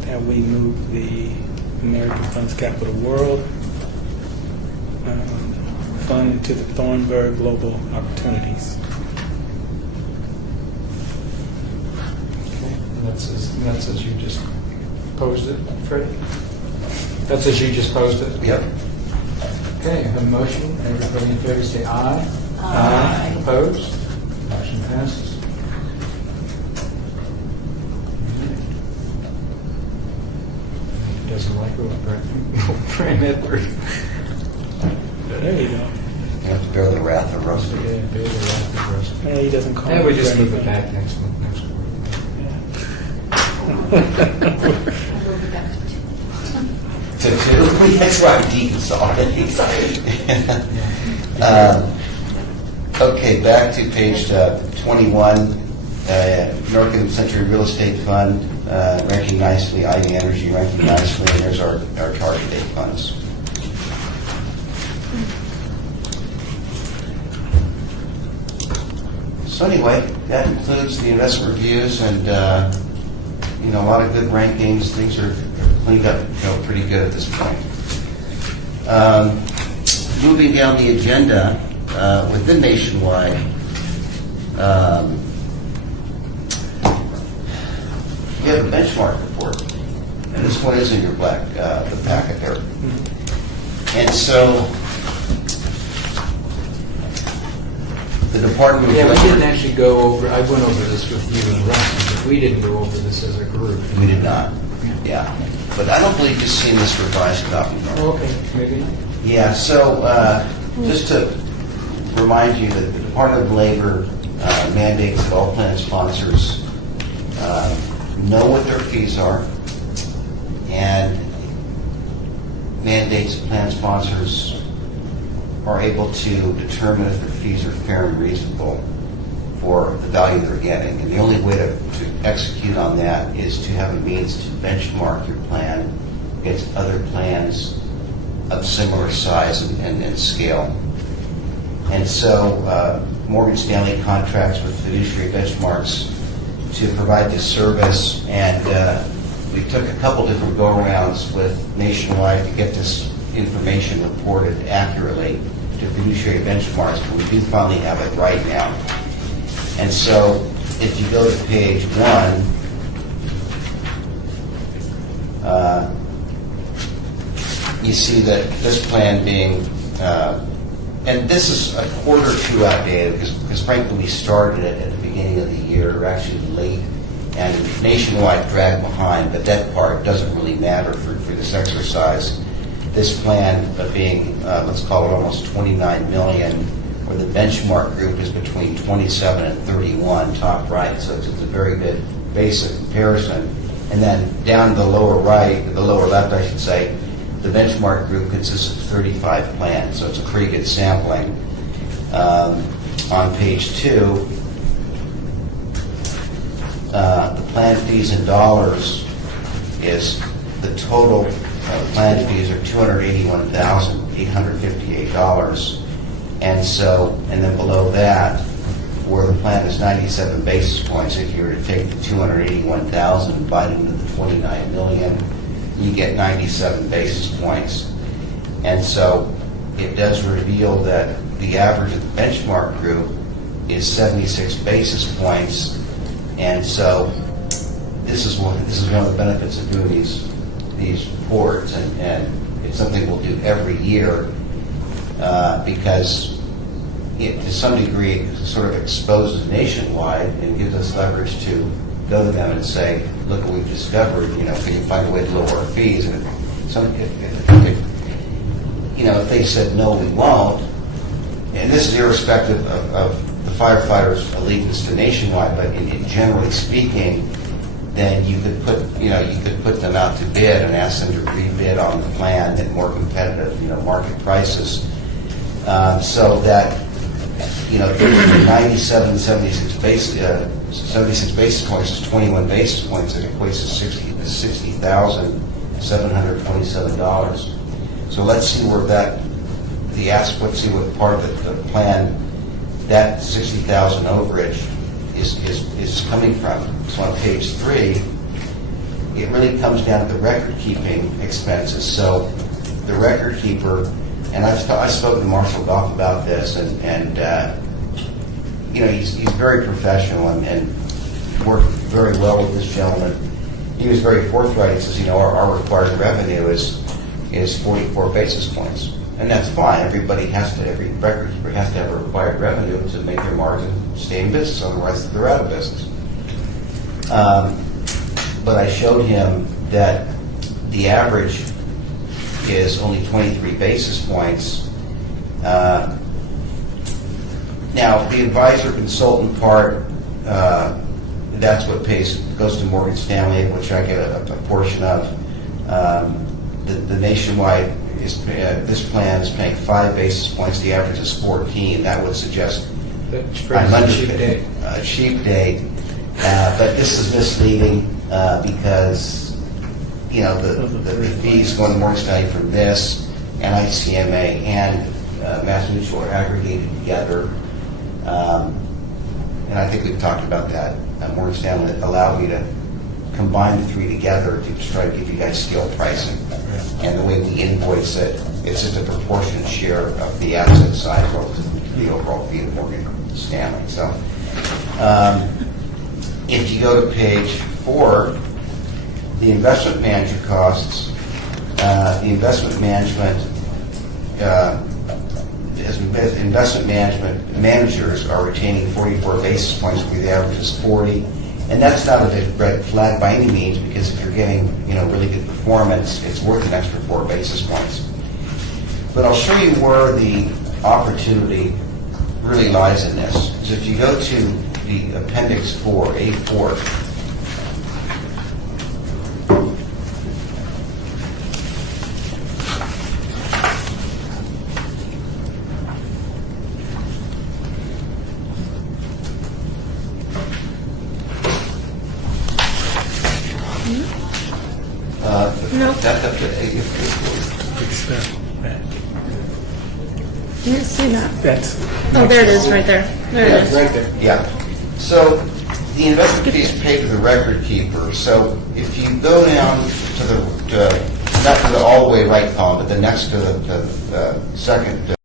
that we move the American Funds Capital World fund into the Thornburg Global Opportunities. That's as you just posed it, Freddie? That's as you just posed it? Yep. Okay, I have a motion. Everybody in favor say aye. Aye. Opposed? Motion passes. He doesn't like it, Brand Edward. There you go. You have to bear the wrath of Rusty. Yeah, Bailey, Yeah, he doesn't call. Yeah, we just for move it anything. back next month, next quarter. I'll move it back to 2. To two, that's why I'm deconsolidating. Okay, back to page 21, American Century Real Estate Fund, ranking nicely, ID Energy ranking nicely, and there's our target date funds. So anyway, that includes the investment reviews and, a lot of good rankings. Things are cleaned up, pretty good at this point. Moving down the agenda, within Nationwide, you have a benchmark report, and this one is in your the packet there. And so, the Department of Yeah, we Labor- didn't actually go over, I went over this with you and Rusty, but we didn't go over this as a group. We did not, yeah. But I don't believe you've seen this revised copy. Oh, okay, maybe not. Yeah, so just to remind you that the Department of Labor mandates that all plan sponsors know what their fees are, and mandates plan sponsors are able to determine if their fees are fair and reasonable for the value they're getting. And the only way to execute on that is to have a means to benchmark your plan against other plans of similar size and scale. And so Morgan Stanley contracts with Fiduciary Benchmarks to provide this service, and we took a couple different go-arounds with Nationwide to get this information reported accurately to Fiduciary Benchmarks, but we do finally have it right now. And so if you go to page 1, you see that this plan being, and this is a quarter or two outdated because frankly we started it at the beginning of the year, or actually late, and Nationwide dragged behind, but that part doesn't really matter for this exercise. This plan of being, let's call it almost 29 million, where the benchmark group is between 27 and 31, top right, so it's a very good basic comparison. And then down the lower right, the lower left I should say, the benchmark group consists of 35 plans, so it's a pretty good sampling. On page 2, the plan fees in dollars is the total plan fees are $281,858. And so, and then below that, where the plan is 97 basis points, if you were to take the 281,000 and divide it into the 29 million, you get 97 basis points. And so it does reveal that the average of the benchmark group is 76 basis points. And so this is one of the benefits of doing these reports, and it's something we'll do every year because it, to some degree, sort of exposes Nationwide and gives us leverage to go to them and say, look what we've discovered, can you find a way to lower our fees? And if they said, no, we won't, and this is irrespective of the firefighters' allegiance to Nationwide, but in generally speaking, then you could put them out to bid and ask them to rebid on the plan at more competitive, market prices, so that, 97, 76 basis points is 21 basis points, it equates to $60,727. So let's see where let's see what part of the plan that 60,000 overage is coming from. So on page 3, it really comes down to the record-keeping expenses. So the record keeper, and I've spoken to Marshall Goff about this, and he's very professional and worked very well with this gentleman. He was very forthright. He says, our required revenue is 44 basis points. And that's fine. Every record keeper has to have a required revenue to make their margin stay in business, otherwise they're out of business. But I showed him that the average is only 23 basis points Now, the advisor consultant part, that's what goes to Morgan Stanley, which I get a portion of. The nationwide this plan is paying 5 basis points. The average is 14. That would suggest I'm under cheap date. Cheap date. But this is misleading because the fees going to Morgan Stanley for this and ICMA and Mass Mutual are aggregated together. And I think we've talked about that. Morgan Stanley allowed me to combine the 3 together to try to give you guys scale pricing. And the way we invoice it, it's just a proportionate share of the asset side relative to the overall fee of Morgan Stanley. So if you go to page 4, the investment manager costs, the investment management managers are retaining 44 basis points, where the average is 40. And that's not a big red flag by any means, because if you're getting really good performance, it's worth an extra 4 basis points. But I'll show you where the opportunity really lies in this. So if you go to the Appendix 4, A4, It's that. I didn't see that. That's. Oh, there it is, right there. There it is. Right there. yeah. So the investment fees paid to the record keeper. So if you go down to not to the all the way right column, but the next to the second